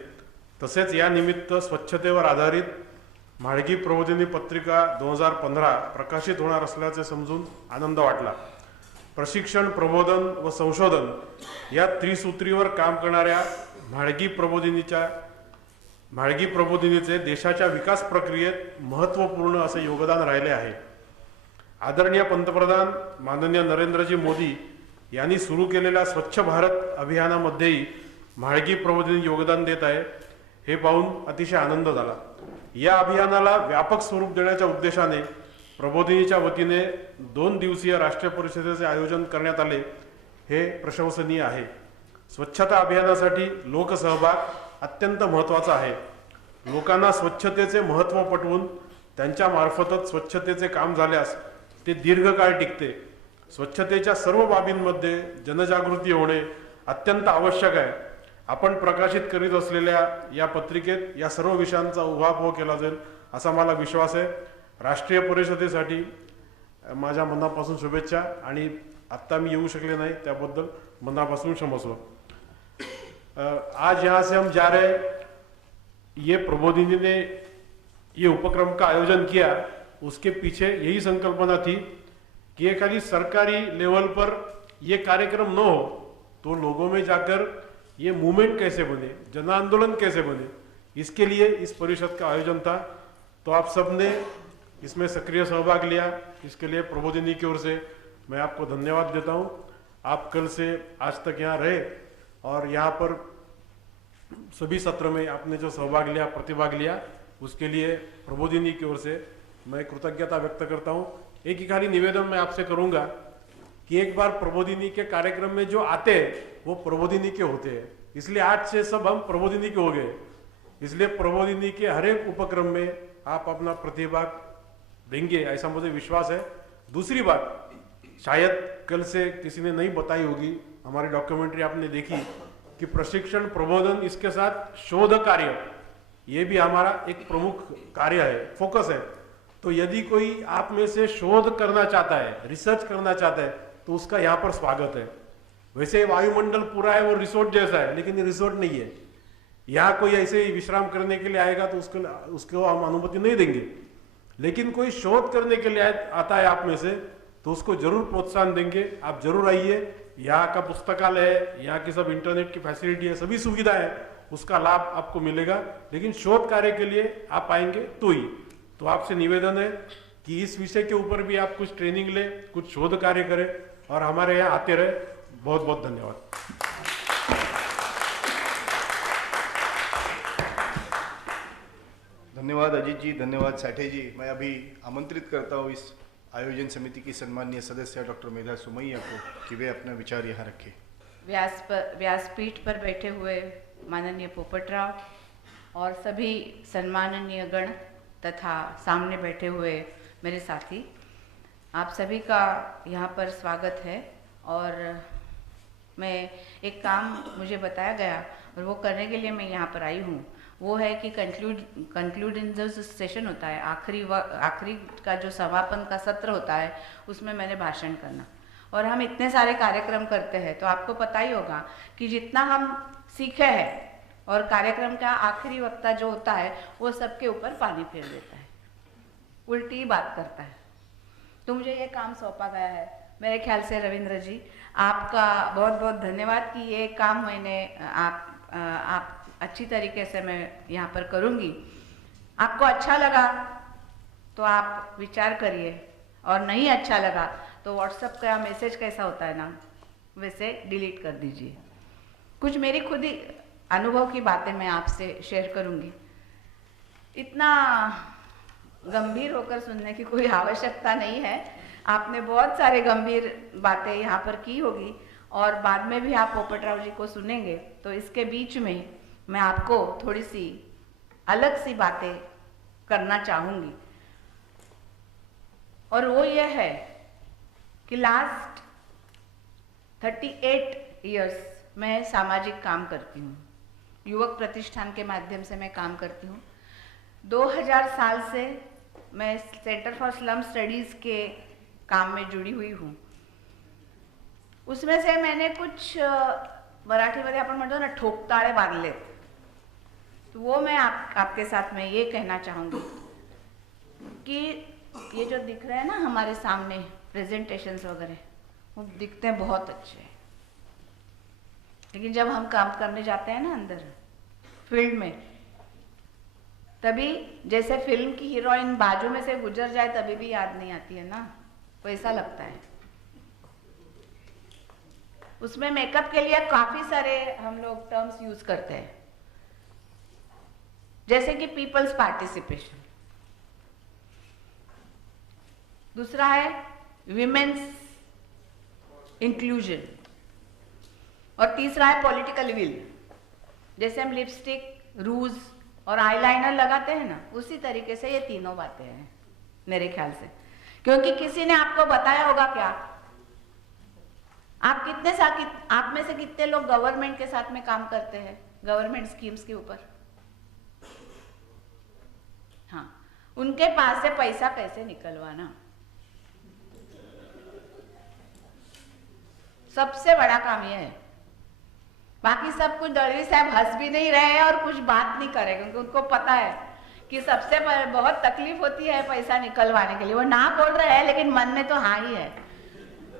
तसेच या निमित्त स्वच्छतेवर आधारित म्हाळगी प्रबोधिनी पत्रिका 2015 प्रकाशित होणार असल्याचे समजून आनंद वाटला। प्रशिक्षण, प्रबोधन व संशोधन या त्रिसूत्रीवर काम करणाऱ्या म्हाळगी प्रबोधिनीचे देशाच्या विकास प्रक्रियेत महत्त्वपूर्ण असे योगदान राहिले आहे। आदरणीय पंतप्रधान माननीय नरेंद्रजी मोदी यांनी सुरू केलेल्या स्वच्छ भारत अभियानामध्येही म्हाळगी प्रबोधिनी योगदान देत आहे, हे पाहून अतिशय आनंद झाला। या अभियानाला व्यापक स्वरूप देण्याच्या उद्देशाने प्रबोधिनीच्या वतीने 2 दिवसीय राष्ट्रीय परिषदेचे आयोजन करण्यात आले, हे प्रशंसनीय आहे। स्वच्छता अभियानासाठी लोकसहभाग अत्यंत महत्त्वाचा आहे। लोकांना स्वच्छतेचे महत्त्व पटवून त्यांच्या मार्फतच स्वच्छतेचे काम झाल्यास ते दीर्घकाळ टिकते। स्वच्छतेच्या सर्व बाबींमध्ये जनजागृती होणे अत्यंत आवश्यक आहे। आपण प्रकाशित करीत असलेल्या या पत्रिकेत या सर्व विषयांचा उहापोह केला जाईल असा मला विश्वास आहे। राष्ट्रीय परिषदेसाठी माझ्या मनापासून शुभेच्छा, आणि आत्ता मी येऊ शकले नाही त्याबद्दल मनापासून क्षमस्व। आज यहाँ से हम जा रहे, ये प्रबोधिनी ने ये उपक्रम का आयोजन किया, उसके पीछे यही संकल्पना थी कि ये खाली सरकारी लेवल पर ये कार्यक्रम न हो तो लोगों में जाकर ये मूवमेंट कैसे बने, जन आंदोलन कैसे बने, इसके लिए इस परिषद का आयोजन था। तो आप सब ने इसमें सक्रिय सहभाग लिया, इसके लिए प्रबोधिनी की ओर से मैं आपको धन्यवाद देता हूँ। आप कल से आज तक यहाँ रहे और यहाँ पर सभी सत्र में आपने जो सहभाग लिया, प्रतिभाग लिया, उसके लिए प्रबोधिनी की ओर से मैं कृतज्ञता व्यक्त करता हूँ। एक ही खाली निवेदन मैं आपसे करूँगा कि एक बार प्रबोधिनी के कार्यक्रम में जो आते हैं वो प्रबोधिनी के होते हैं, इसलिए आज से सब हम प्रबोधिनी के हो गए। इसलिए प्रबोधिनी के हर एक उपक्रम में आप अपना प्रतिभाग देंगे ऐसा मुझे विश्वास है। दूसरी बात, शायद कल से किसी ने नहीं बताई होगी, हमारी डॉक्यूमेंट्री आपने देखी कि प्रशिक्षण, प्रबोधन, इसके साथ शोध कार्य, ये भी हमारा एक प्रमुख कार्य है, फोकस है। तो यदि कोई आप में से शोध करना चाहता है, रिसर्च करना चाहता है, तो उसका यहाँ पर स्वागत है। वैसे वायुमंडल पूरा है वो रिसोर्ट जैसा है, लेकिन ये रिसोर्ट नहीं है। यहाँ कोई ऐसे ही विश्राम करने के लिए आएगा तो उसको हम अनुमति नहीं देंगे, लेकिन कोई शोध करने के लिए आता है आप में से तो उसको जरूर प्रोत्साहन देंगे। आप जरूर आइए, यहाँ का पुस्तकालय है, यहाँ की सब इंटरनेट की फैसिलिटी है, सभी सुविधा है, उसका लाभ आपको मिलेगा। लेकिन शोध कार्य के लिए आप आएंगे तो ही। तो आपसे निवेदन है कि इस विषय के ऊपर भी आप कुछ ट्रेनिंग ले, कुछ शोध कार्य करें और हमारे यहाँ आते रहे। बहुत बहुत धन्यवाद। धन्यवाद अजीत जी, धन्यवाद साठे जी। मैं अभी आमंत्रित करता हूँ इस आयोजन समिति की सम्माननीय सदस्य डॉक्टर मेधा सुमैया को कि वे अपना विचार यहाँ रखें। व्यासपीठ पर बैठे हुए माननीय पोपटराव और सभी सम्माननीय गण तथा सामने बैठे हुए मेरे साथी, आप सभी का यहाँ पर स्वागत है। और मैं एक काम मुझे बताया गया और वो करने के लिए मैं यहाँ पर आई हूँ, वो है कि कंक्लूडिंग जो सेशन होता है, आखिरी का जो समापन का सत्र होता है, उसमें मैंने भाषण करना। और हम इतने सारे कार्यक्रम करते हैं तो आपको पता ही होगा कि जितना हम सीखे हैं और कार्यक्रम का आखिरी वक्ता जो होता है वो सबके ऊपर पानी फेर देता है। उल्टी ही बात करता है। तो मुझे ये काम सौंपा गया है। मेरे ख्याल से रविंद्र जी, आपका बहुत बहुत धन्यवाद कि ये काम मैंने आप अच्छी तरीके से मैं यहाँ पर करूँगी। आपको अच्छा लगा तो आप विचार करिए, और नहीं अच्छा लगा तो व्हाट्सएप का मैसेज कैसा होता है ना, वैसे डिलीट कर दीजिए। कुछ मेरी खुद ही अनुभव की बातें मैं आपसे शेयर करूँगी। इतना गंभीर होकर सुनने की कोई आवश्यकता नहीं है। आपने बहुत सारे गंभीर बातें यहाँ पर की होगी और बाद में भी आप पोपटराव जी को सुनेंगे, तो इसके बीच में मैं आपको थोड़ी सी अलग सी बातें करना चाहूँगी। और वो ये है कि लास्ट 38 इयर्स मैं सामाजिक काम करती हूँ। युवक प्रतिष्ठान के माध्यम से मैं काम करती हूँ। 2000 साल से मैं सेंटर फॉर स्लम स्टडीज़ के काम में जुड़ी हुई हूँ। उसमें से मैंने कुछ मराठीमध्ये आपण म्हणतो ना ठोकताळे बांधले, तो वो मैं आपके साथ में ये कहना चाहूँगी कि ये जो दिख रहे हैं ना हमारे सामने प्रेजेंटेशंस वगैरह, वो दिखते हैं बहुत अच्छे, लेकिन जब हम काम करने जाते हैं ना अंदर फील्ड में, तभी जैसे फिल्म की हीरोइन बाजू में से गुजर जाए तभी भी याद नहीं आती है ना, वैसा लगता है। उसमें मेकअप के लिए काफी सारे हम लोग टर्म्स यूज करते हैं, जैसे कि पीपल्स पार्टिसिपेशन, दूसरा है विमेन्स इंक्लूजन, और तीसरा है पॉलिटिकल विल। जैसे हम लिपस्टिक, रूज और आईलाइनर लगाते हैं ना, उसी तरीके से ये तीनों बातें हैं मेरे ख्याल से। क्योंकि किसी ने आपको बताया होगा क्या, आप में से कितने लोग गवर्नमेंट के साथ में काम करते हैं, गवर्नमेंट स्कीम्स के ऊपर? हाँ, उनके पास से पैसा कैसे निकलवाना, सबसे बड़ा काम यह है। बाकी सब कुछ दलवी साहब हंस भी नहीं रहे हैं और कुछ बात नहीं करें, क्योंकि उनको पता है कि सबसे बहुत तकलीफ होती है पैसा निकलवाने के लिए। वो ना बोल रहे हैं लेकिन मन में तो हाँ ही है,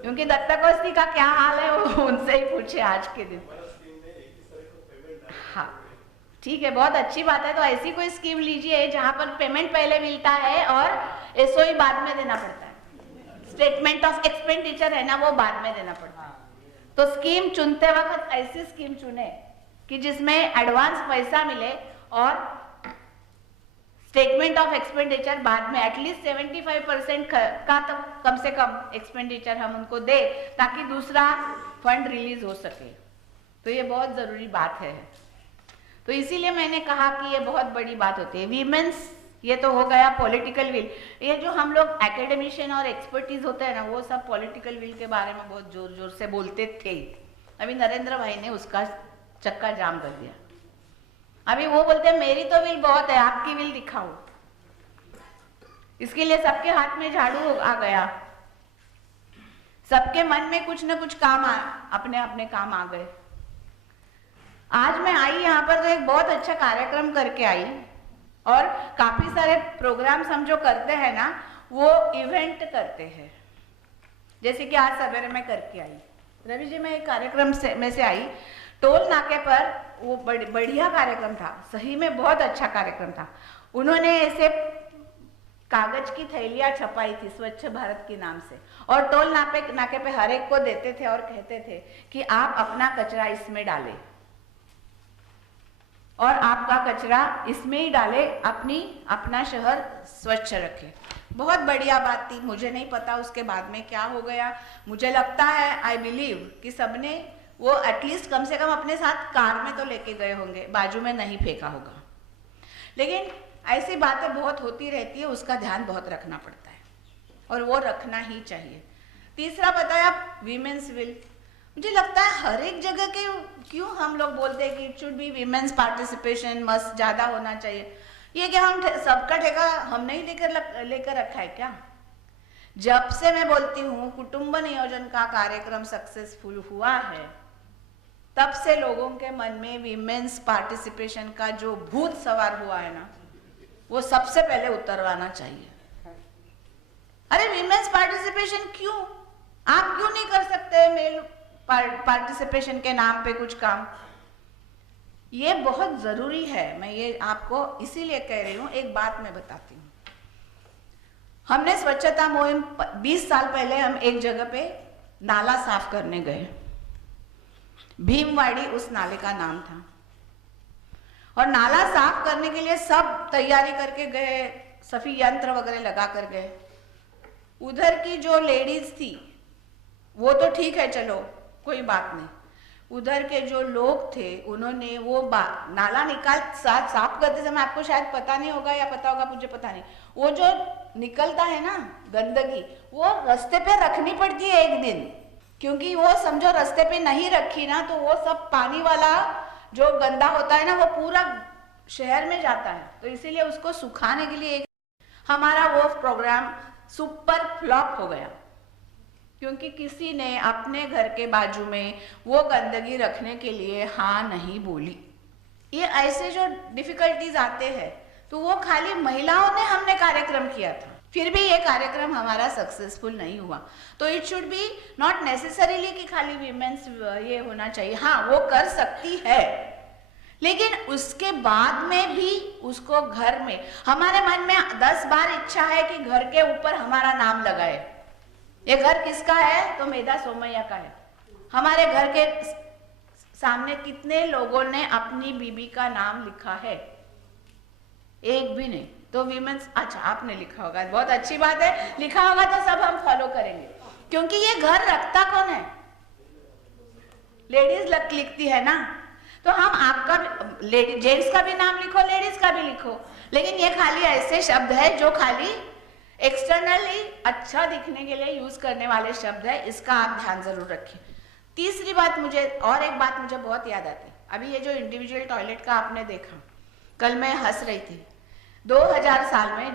क्योंकि दत्तक अवस्थी का क्या हाल है वो उनसे ही पूछे आज के दिन। हाँ ठीक है, बहुत अच्छी बात है। तो ऐसी कोई स्कीम लीजिए जहां पर पेमेंट पहले मिलता है और एसओई बाद में देना पड़ता है, स्टेटमेंट ऑफ एक्सपेंडिचर है ना वो बाद में देना पड़ता है। तो स्कीम चुनते वक्त ऐसी स्कीम चुने कि जिसमें एडवांस पैसा मिले और स्टेटमेंट ऑफ एक्सपेंडिचर बाद में एटलीस्ट 75% का तो कम से कम एक्सपेंडिचर हम उनको दे, ताकि दूसरा फंड रिलीज हो सके। तो ये बहुत जरूरी बात है। तो इसीलिए मैंने कहा कि ये बहुत बड़ी बात होती है। वीमेंस, ये तो हो गया पॉलिटिकल विल। ये जो हम लोग एकेडमिशियन और एक्सपर्टीज होते हैं ना, वो सब पॉलिटिकल विल के बारे में बहुत जोर जोर से बोलते थे। अभी नरेंद्र भाई ने उसका चक्का जाम कर दिया। अभी वो बोलते हैं मेरी तो विल बहुत है, आपकी विल दिखाओ। इसके लिए सबके हाथ में झाड़ू आ गया, सबके मन में कुछ न कुछ काम अपने अपने काम आ गए। आज मैं आई यहाँ पर तो एक बहुत अच्छा कार्यक्रम करके आई, और काफी सारे प्रोग्राम्स हम जो करते हैं ना वो इवेंट करते हैं। जैसे कि आज सवेरे मैं करके आई, रवि जी, मैं एक कार्यक्रम में से आई, टोल नाके पर, वो बढ़िया कार्यक्रम था, सही में बहुत अच्छा कार्यक्रम था। उन्होंने ऐसे कागज की थैलियां छपाई थी स्वच्छ भारत के नाम से, और टोल नाके पे हर एक को देते थे और कहते थे कि आप अपना कचरा इसमें डालें और आपका कचरा इसमें ही डाले, अपना शहर स्वच्छ रखे। बहुत बढ़िया बात थी। मुझे नहीं पता उसके बाद में क्या हो गया। मुझे लगता है, आई बिलीव कि सबने वो एटलीस्ट कम से कम अपने साथ कार में तो लेके गए होंगे, बाजू में नहीं फेंका होगा। लेकिन ऐसी बातें बहुत होती रहती है, उसका ध्यान बहुत रखना पड़ता है और वो रखना ही चाहिए। तीसरा बताया वीमेंस विल। मुझे लगता है हर एक जगह के क्यों हम लोग बोलते हैं कि it should be women's participation must ज्यादा होना चाहिए। ये क्या हम सबका ठेका हम नहीं लेकर रखा है क्या? जब से मैं बोलती हूँ कुटुंब नियोजन का कार्यक्रम सक्सेसफुल हुआ है, तब से लोगों के मन में वीमेंस पार्टिसिपेशन का जो भूत सवार हुआ है ना, वो सबसे पहले उतरवाना चाहिए। अरे विमेन्स पार्टिसिपेशन क्यों? आप क्यों नहीं कर सकते मेल पार्टिसिपेशन के नाम पे कुछ काम? ये बहुत जरूरी है। मैं ये आपको इसीलिए कह रही हूँ। एक बात मैं बताती हूँ। हमने स्वच्छता मुहिम 20 साल पहले हम एक जगह पे नाला साफ करने गए। भीमवाड़ी उस नाले का नाम था। और नाला साफ करने के लिए सब तैयारी करके गए, सफी यंत्र वगैरह लगा कर गए। उधर की जो लेडीज थी वो तो ठीक है, चलो कोई बात नहीं। उधर के जो लोग थे उन्होंने वो नाला निकाल साफ करते समय, आपको शायद पता नहीं होगा या पता होगा, मुझे पता नहीं, वो जो निकलता है ना गंदगी, वो रास्ते पे रखनी पड़ती है एक दिन, क्योंकि वो समझो रास्ते पे नहीं रखी ना तो वो सब पानी वाला जो गंदा होता है ना वो पूरा शहर में जाता है। तो इसीलिए उसको सुखाने के लिए हमारा वो प्रोग्राम सुपर फ्लॉप हो गया, क्योंकि किसी ने अपने घर के बाजू में वो गंदगी रखने के लिए हाँ नहीं बोली। ये ऐसे जो डिफिकल्टीज आते हैं, तो वो खाली महिलाओं ने हमने कार्यक्रम किया था, फिर भी ये कार्यक्रम हमारा सक्सेसफुल नहीं हुआ। तो it should be not necessarily कि खाली वीमेंस ये होना चाहिए। हाँ, वो कर सकती है, लेकिन उसके बाद में भी उसको घर में, हमारे मन में 10 बार इच्छा है कि घर के ऊपर हमारा नाम लगाए। ये घर किसका है? तो मेधा सोमैया का है। हमारे घर के सामने कितने लोगों ने अपनी बीबी का नाम लिखा है? एक भी नहीं। तो वीमेंस, अच्छा आपने लिखा होगा, बहुत अच्छी बात है, लिखा होगा तो सब हम फॉलो करेंगे, क्योंकि ये घर रखता कौन है? लेडीज लिखती है ना। तो हम आपका जेंट्स का भी नाम लिखो, लेडीज का भी लिखो, लेकिन ये खाली ऐसे शब्द है जो खाली एक्सटर्नली अच्छा दिखने के लिए यूज करने वाले शब्द है। इसका आप ध्यान जरूर रखिए। तीसरी बात मुझे, और एक बात मुझे बहुत याद आती, अभी ये जो इंडिविजुअल टॉयलेट का आपने देखा, कल मैं हंस रही थी। 2000 साल में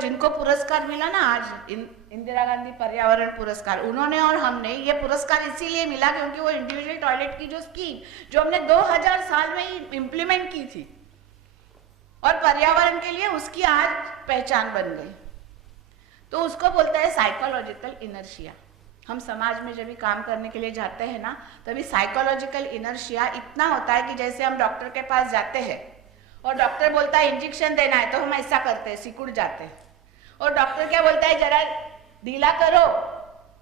जिनको पुरस्कार मिला ना आज, इंदिरा गांधी पर्यावरण पुरस्कार, उन्होंने और हमने ये पुरस्कार इसीलिए मिला क्योंकि वो इंडिविजुअल टॉयलेट की जो स्कीम जो हमने 2000 साल में ही इम्प्लीमेंट की थी और पर्यावरण के लिए उसकी आज पहचान बन गई। तो उसको बोलता है साइकोलॉजिकल इनर्शिया। हम समाज में जब भी काम करने के लिए जाते हैं ना, तभी साइकोलॉजिकल इनर्शिया इतना होता है कि जैसे हम डॉक्टर के पास जाते हैं और डॉक्टर बोलता है इंजेक्शन देना है, तो हम ऐसा करते हैं, सिकुड़ जाते हैं। और डॉक्टर क्या बोलता है, जरा ढीला करो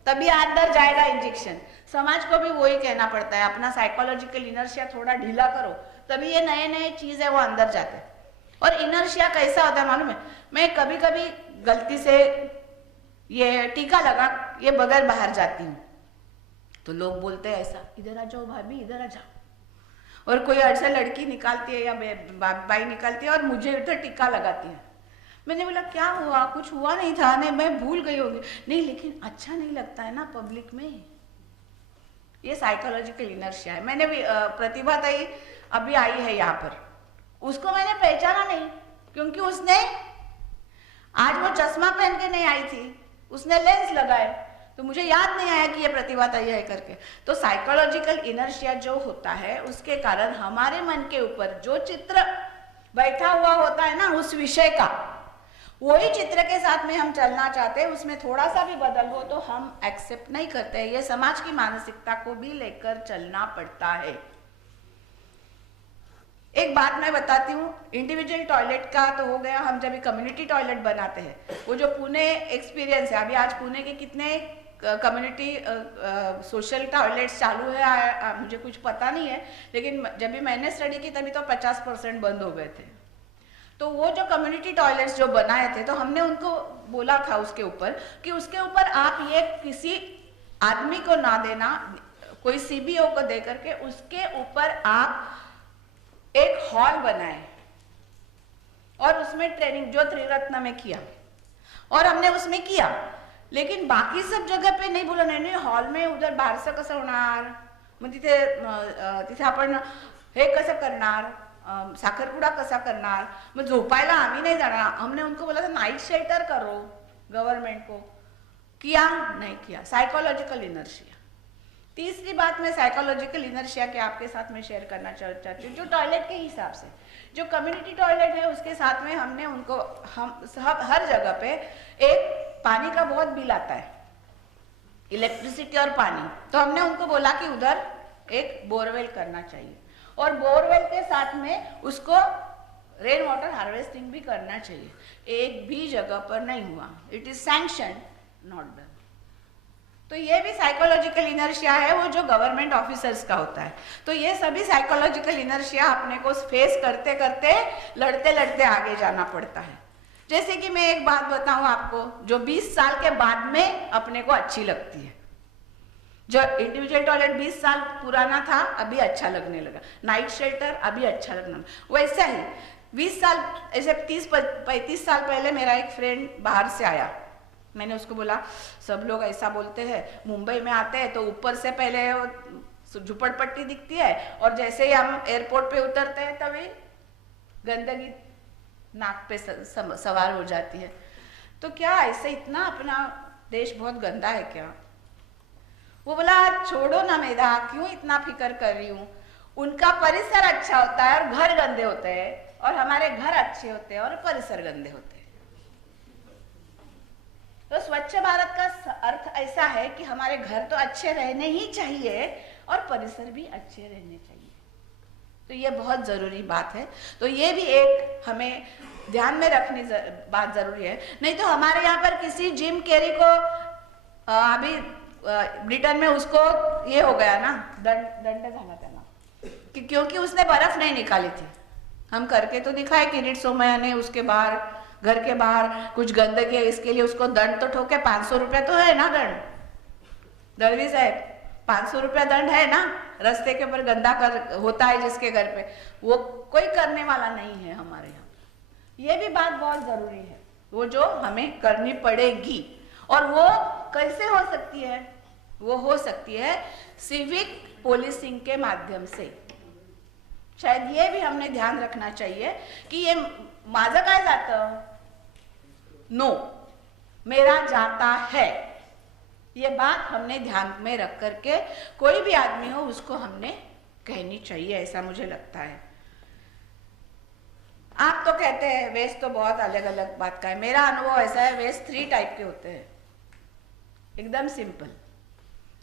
तभी अंदर जाएगा इंजेक्शन। समाज को भी वही कहना पड़ता है, अपना साइकोलॉजिकल इनर्शिया थोड़ा ढीला करो तभी ये नए नए चीज है वो अंदर जाते हैं। और इनर्शिया कैसा होता है मालूम है? मैं कभी कभी गलती से ये टीका लगा ये बगैर बाहर जाती हूँ, तो लोग बोलते हैं ऐसा, इधर आ जाओ भाभी, इधर आ जाओ। और कोई ऐसा लड़की निकालती है या बाई निकालती है और मुझे इधर टीका लगाती है। मैंने बोला क्या हुआ? कुछ हुआ नहीं था, नहीं मैं भूल गई होगी। नहीं, लेकिन अच्छा नहीं लगता है ना पब्लिक में। ये साइकोलॉजिकल इनर्शिया है। मैंने भी प्रतिभा ताई अभी आई है यहाँ पर, उसको मैंने पहचाना नहीं क्योंकि उसने आज वो चश्मा पहन के नहीं आई थी, उसने लेंस लगाए, तो मुझे याद नहीं आया कि ये प्रतिभा ताई है करके। तो साइकोलॉजिकल इनर्शिया जो होता है उसके कारण हमारे मन के ऊपर जो चित्र बैठा हुआ होता है ना उस विषय का, वही चित्र के साथ में हम चलना चाहते हैं, उसमें थोड़ा सा भी बदल हो तो हम एक्सेप्ट नहीं करते हैं। ये समाज की मानसिकता को भी लेकर चलना पड़ता है। एक बात मैं बताती हूँ, इंडिविजुअल टॉयलेट का तो हो गया, हम जब कम्युनिटी टॉयलेट बनाते हैं, वो जो पुणे एक्सपीरियंस है, अभी आज पुणे के कितने कम्युनिटी सोशल टॉयलेट्स चालू है मुझे कुछ पता नहीं है, लेकिन जब भी मैंने स्टडी की तभी तो 50% बंद हो गए थे। तो वो जो कम्युनिटी टॉयलेट्स जो बनाए थे, तो हमने उनको बोला था उसके ऊपर कि उसके ऊपर आप ये किसी आदमी को ना देना, कोई सीबीओ को दे करके उसके ऊपर आप एक हॉल बनाए और उसमें ट्रेनिंग जो त्रिरत्न में किया और हमने उसमें किया, लेकिन बाकी सब जगह पे नहीं बोला नाही हॉल में उधर बारसं कसं होणार, मग तिथे आपण हे कसं करणार, साखरपुडा कसा करणार, मग झोपायला आम्ही नहीं जाणार। हमने उनको बोला था नाइट शेल्टर करो गवर्नमेंट को, किया नहीं किया। Psychological inertia. तीसरी बात मैं साइकोलॉजिकल इनर्शिया के आपके साथ में शेयर करना चाहती हूँ, जो टॉयलेट के हिसाब से, जो कम्युनिटी टॉयलेट है उसके साथ में हमने उनको हम हर जगह पे एक पानी का बहुत बिल आता है, इलेक्ट्रिसिटी और पानी, तो हमने उनको बोला कि उधर एक बोरवेल करना चाहिए और बोरवेल के साथ में उसको रेन वाटर हार्वेस्टिंग भी करना चाहिए। एक भी जगह पर नहीं हुआ, it is sanction not done. तो ये भी साइकोलॉजिकल इनर्शिया है, वो जो गवर्नमेंट ऑफिसर्स का होता है। तो ये सभी साइकोलॉजिकल इनर्शिया अपने को फेस करते करते लड़ते लड़ते आगे जाना पड़ता है। जैसे कि मैं एक बात बताऊं आपको, जो 20 साल के बाद में अपने को अच्छी लगती है। जो इंडिविजुअल टॉयलेट 20 साल पुराना था अभी अच्छा लगने लगा, नाइट शेल्टर अभी अच्छा लगने लगा। वैसा ही 20 साल ऐसे 30-35 साल पहले मेरा एक फ्रेंड बाहर से आया, मैंने उसको बोला सब लोग ऐसा बोलते हैं, मुंबई में आते हैं तो ऊपर से पहले झुपड़पट्टी दिखती है और जैसे ही हम एयरपोर्ट पे उतरते हैं तभी गंदगी नाक पे सवार हो जाती है। तो क्या ऐसे इतना अपना देश बहुत गंदा है क्या? वो बोला छोड़ो ना मेधा, क्यों इतना फिक्र कर रही हूँ, उनका परिसर अच्छा होता है और घर गंदे होते हैं और हमारे घर अच्छे होते हैं और परिसर गंदे होते हैं। तो स्वच्छ भारत का अर्थ ऐसा है कि हमारे घर तो अच्छे रहने ही चाहिए और परिसर भी अच्छे रहने चाहिए। तो ये बहुत जरूरी बात है। तो ये भी एक हमें ध्यान में रखनी बात जरूरी है। नहीं तो हमारे यहाँ पर किसी जिम कैरी को अभी ब्रिटेन में उसको ये हो गया ना, दंड झाला त्याला, क्योंकि उसने बर्फ नहीं निकाली थी। हम करके तो दिखाए किरीट सोमैया ने, उसके बाहर घर के बाहर कुछ गंदगी है इसके लिए उसको दंड तो ठोके, 500 रुपया तो है ना दंड। दलवी साहब 500 रुपया दंड है ना, रास्ते के ऊपर गंदा कर होता है जिसके घर पे, वो कोई करने वाला नहीं है हमारे यहाँ। ये भी बात बहुत जरूरी है, वो जो हमें करनी पड़ेगी। और वो कैसे हो सकती है? वो हो सकती है सिविक पोलिसिंग के माध्यम से। शायद ये भी हमने ध्यान रखना चाहिए कि ये माझं काय जातं, नो मेरा जाता है, ये बात हमने ध्यान में रख करके कोई भी आदमी हो उसको हमने कहनी चाहिए, ऐसा मुझे लगता है। आप तो कहते हैं वेस्ट तो बहुत अलग अलग बात का है, मेरा अनुभव ऐसा है वेस्ट 3 टाइप के होते हैं, एकदम सिंपल।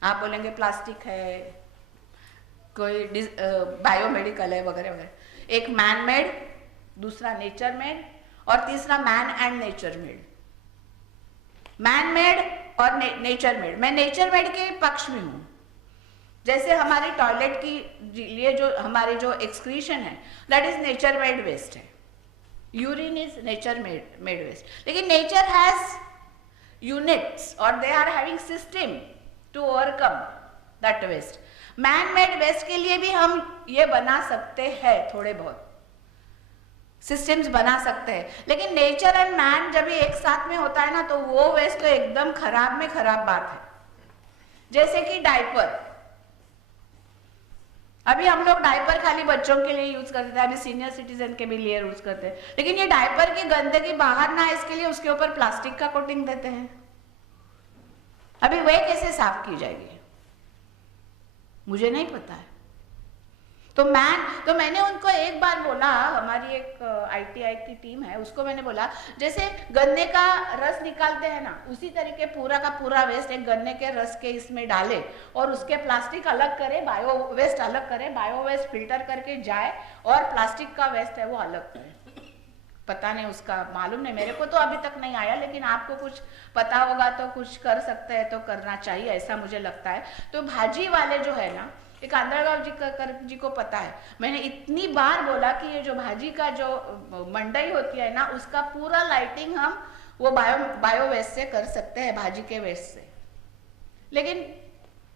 आप बोलेंगे प्लास्टिक है, कोई बायोमेडिकल है वगैरह वगैरह। एक मैन मेड, दूसरा नेचर मेड और तीसरा man and nature made. Man made और नेचर मेड। मैं नेचर मेड के पक्ष में हूं। जैसे हमारी टॉयलेट की लिए जो हमारे जो एक्सक्रीशन है that is nature made waste है, urine is nature made waste. लेकिन नेचर हैज यूनिट्स और they are having system to overcome that waste. Man made waste के लिए भी हम ये बना सकते हैं, थोड़े बहुत सिस्टम्स बना सकते हैं। लेकिन नेचर एंड मैन जब ये एक साथ में होता है ना तो वो वेस्ट तो एकदम खराब में खराब बात है। जैसे कि डायपर, अभी हम लोग डायपर खाली बच्चों के लिए यूज करते थे, अभी सीनियर सिटीजन के भी लिए यूज करते हैं। लेकिन ये डायपर की गंदगी बाहर ना इसके लिए उसके ऊपर प्लास्टिक का कोटिंग देते हैं। अभी वह कैसे साफ की जाएगी मुझे नहीं पता है। तो मैंने उनको एक बार बोला, हमारी एक ITI की टीम है, उसको मैंने बोला जैसे गन्ने का रस निकालते हैं ना, उसी तरीके पूरा का पूरा वेस्ट एक गन्ने के रस के इसमें डाले और उसके प्लास्टिक अलग करे, बायो वेस्ट अलग करे, बायो वेस्ट फिल्टर करके जाए और प्लास्टिक का वेस्ट है वो अलग करे। पता नहीं, उसका मालूम नहीं, मेरे को तो अभी तक नहीं आया, लेकिन आपको कुछ पता होगा तो कुछ कर सकते हैं तो करना चाहिए, ऐसा मुझे लगता है। तो भाजी वाले जो है ना, एक आंधळगाव जी को पता है, मैंने इतनी बार बोला कि ये जो भाजी का जो मंडई होती है ना, उसका पूरा लाइटिंग हम वो बायो वेस्ट से कर सकते हैं, भाजी के वेस्ट से। लेकिन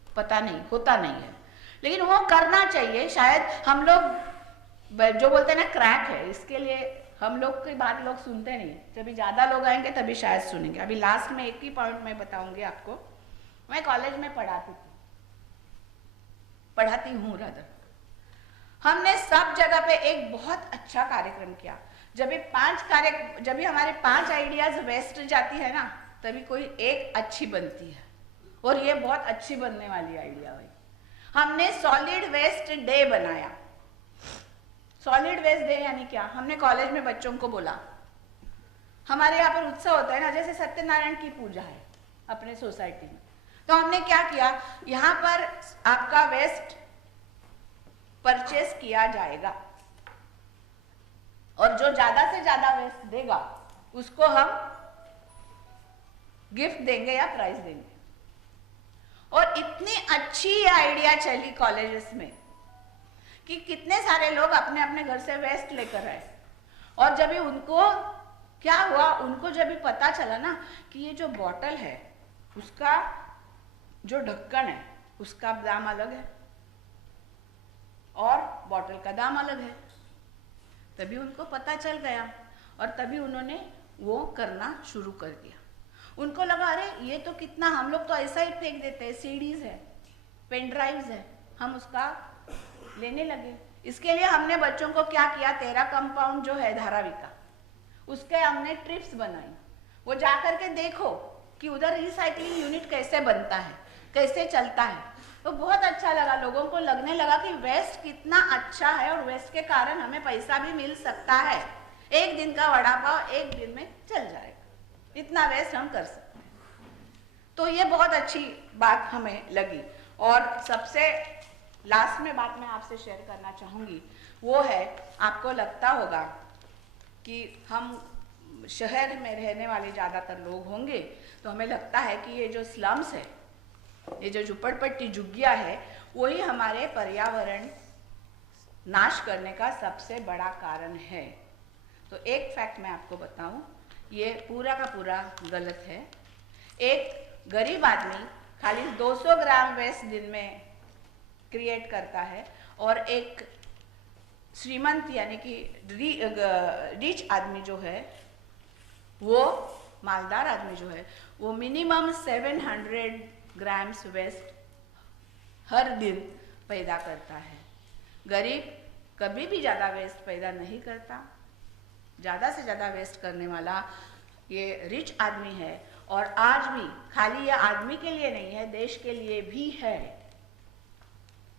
पता नहीं, होता नहीं है। लेकिन वो करना चाहिए। शायद हम लोग जो बोलते हैं ना क्रैक है, इसके लिए हम लोग की बात लोग सुनते नहीं। जब ज्यादा लोग आएंगे तभी शायद सुनेंगे। अभी लास्ट में एक ही पॉइंट मैं बताऊंगी आपको। मैं कॉलेज में पढ़ाती हूँ रादर। हमने सब जगह पे एक बहुत अच्छा कार्यक्रम किया। जब भी हमारे 5 आइडियाज वेस्ट जाती है ना, तभी कोई एक अच्छी बनती है, और ये बहुत अच्छी बनने वाली आइडिया हुई। हमने सॉलिड वेस्ट डे बनाया। सॉलिड वेस्ट डे यानी क्या? हमने कॉलेज में बच्चों को बोला हमारे यहाँ पर उत्सव होता है ना, जैसे सत्यनारायण की पूजा है अपने सोसाइटी में, तो हमने क्या किया, यहाँ पर आपका वेस्ट परचेस किया जाएगा और जो ज्यादा से ज्यादा वेस्ट देगा उसको हम गिफ्ट देंगे या प्राइज देंगे। और इतनी अच्छी आइडिया चली कॉलेजेस में कि कितने सारे लोग अपने अपने घर से वेस्ट लेकर आए, और जब भी उनको क्या हुआ, उनको जब भी पता चला ना कि ये जो बॉटल है उसका जो ढक्कन है उसका दाम अलग है और बॉटल का दाम अलग है, तभी उनको पता चल गया और तभी उन्होंने वो करना शुरू कर दिया। उनको लगा अरे ये तो कितना, हम लोग तो ऐसा ही फेंक देते हैं, सीडीज है, पेन ड्राइव्स है, हम उसका लेने लगे। इसके लिए हमने बच्चों को क्या किया, 13 कंपाउंड जो है धारावी का, उसके हमने ट्रिप्स बनाई, वो जा करके देखो कि उधर रिसाइकलिंग यूनिट कैसे बनता है, कैसे चलता है। तो बहुत अच्छा लगा, लोगों को लगने लगा कि वेस्ट कितना अच्छा है और वेस्ट के कारण हमें पैसा भी मिल सकता है। एक दिन का वड़ा पाव एक दिन में चल जाएगा, इतना वेस्ट हम कर सकते हैं। तो ये बहुत अच्छी बात हमें लगी। और सबसे लास्ट में बात मैं आपसे शेयर करना चाहूँगी वो है, आपको लगता होगा कि हम शहर में रहने वाले ज़्यादातर लोग होंगे तो हमें लगता है कि ये जो स्लम्स है, ये जो झुपड़पट्टी झुग्गियाँ है, वही हमारे पर्यावरण नाश करने का सबसे बड़ा कारण है। तो एक फैक्ट मैं आपको बताऊं, ये पूरा का पूरा गलत है। एक गरीब आदमी खाली 200 ग्राम वेस्ट दिन में क्रिएट करता है और एक श्रीमंत यानी कि रिच आदमी जो है, वो मालदार आदमी जो है, वो मिनिमम 700 ग्राम्स वेस्ट हर दिन पैदा करता है। गरीब कभी भी ज़्यादा वेस्ट पैदा नहीं करता, ज़्यादा से ज़्यादा वेस्ट करने वाला ये रिच आदमी है। और आज भी खाली ये आदमी के लिए नहीं है, देश के लिए भी है।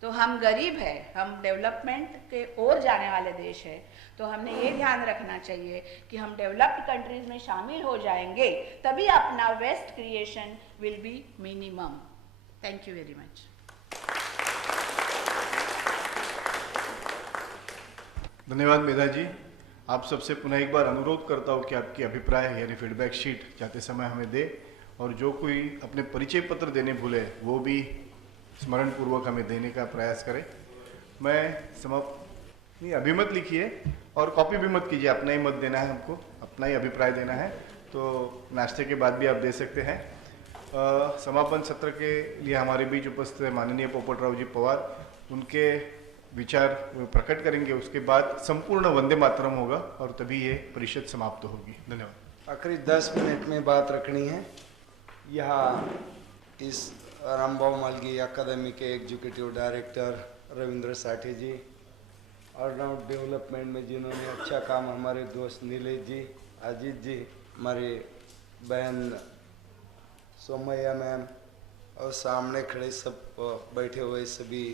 तो हम गरीब है, हम डेवलपमेंट के ओर जाने वाले देश है, तो हमने ये ध्यान रखना चाहिए कि हम डेवलप्ड कंट्रीज में शामिल हो जाएंगे, तभी अपना waste creation will be minimum. Thank you very much. धन्यवाद मेधा जी। आप सबसे पुनः एक बार अनुरोध करता हूँ कि आपकी अभिप्राय यानी फीडबैक शीट जाते समय हमें दे, और जो कोई अपने परिचय पत्र देने भूले वो भी स्मरण पूर्वक हमें देने का प्रयास करें। मैं समाप्त नहीं, अभी मत लिखिए और कॉपी भी मत कीजिए, अपना ही मत देना है, हमको अपना ही अभिप्राय देना है, तो नाश्ते के बाद भी आप दे सकते हैं। समापन सत्र के लिए हमारे बीच उपस्थित है माननीय पोपटराव जी पवार, उनके विचार प्रकट करेंगे, उसके बाद संपूर्ण वंदे मातरम होगा और तभी ये परिषद समाप्त होगी। धन्यवाद। आखिरी 10 मिनट में बात रखनी है। यहाँ इस रामबाबू मालगी अकादमी के एग्जीक्यूटिव डायरेक्टर रविंद्र साठे जी, ऑलराउंड डेवलपमेंट में जिन्होंने अच्छा काम, हमारे दोस्त नीलेश जी, अजीत जी, हमारी बहन सोमैया मैम, और सामने खड़े सब बैठे हुए सभी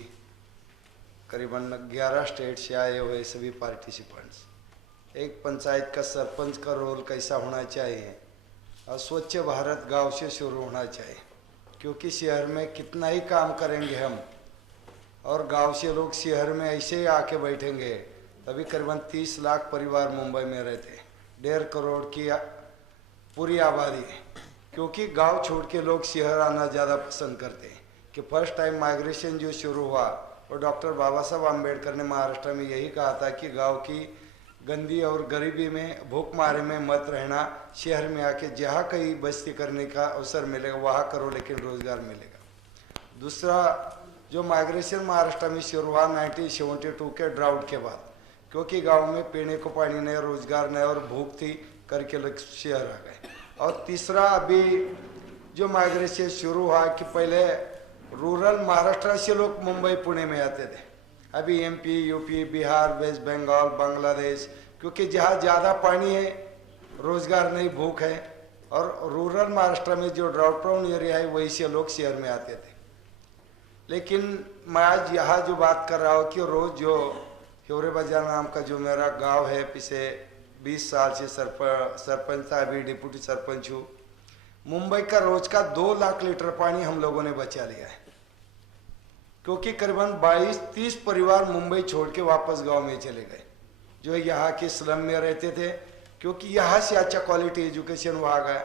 करीबन 11 स्टेट से आए हुए सभी पार्टिसिपेंट्स। एक पंचायत का सरपंच का रोल कैसा होना चाहिए, और स्वच्छ भारत गांव से शुरू होना चाहिए, क्योंकि शहर में कितना ही काम करेंगे हम और गांव से लोग शहर में ऐसे ही आके बैठेंगे, तभी करीबन 30 लाख परिवार मुंबई में रहते हैं, 1.5 करोड़ की पूरी आबादी है। क्योंकि गांव छोड़ के लोग शहर आना ज़्यादा पसंद करते हैं। कि फर्स्ट टाइम माइग्रेशन जो शुरू हुआ, और डॉक्टर बाबा साहब आम्बेडकर ने महाराष्ट्र में यही कहा था कि गांव की गंदी और गरीबी में, भूखमारे में मत रहना, शहर में आके जहाँ कहीं बस्ती करने का अवसर मिलेगा वहाँ करो, लेकिन रोजगार मिलेगा। दूसरा जो माइग्रेशन महाराष्ट्र में शुरू हुआ 1972 के ड्राउट के बाद, क्योंकि गांव में पीने को पानी नहीं, रोजगार नहीं और भूख थी, करके लोग शहर आ गए। और तीसरा अभी जो माइग्रेशन शुरू हुआ कि पहले रूरल महाराष्ट्र से लोग मुंबई पुणे में आते थे, अभी MP, UP, Bihar, West Bengal, Bangladesh, क्योंकि जहाँ ज़्यादा पानी है, रोजगार नहीं, भूख है, और रूरल महाराष्ट्र में जो ड्राउट प्रोन एरिया है वही से लोग शहर में आते थे। लेकिन मैं आज यहाँ जो बात कर रहा हूँ कि रोज़ जो हिवरे बाजार नाम का जो मेरा गांव है, पीछे 20 साल से सरपंच था, अभी डिप्टी सरपंच हूँ। मुंबई का रोज का 2 लाख लीटर पानी हम लोगों ने बचा लिया है, क्योंकि करीबन 22-30 परिवार मुंबई छोड़ के वापस गांव में चले गए, जो यहाँ के स्लम में रहते थे, क्योंकि यहाँ से अच्छा क्वालिटी एजुकेशन वहाँ गया,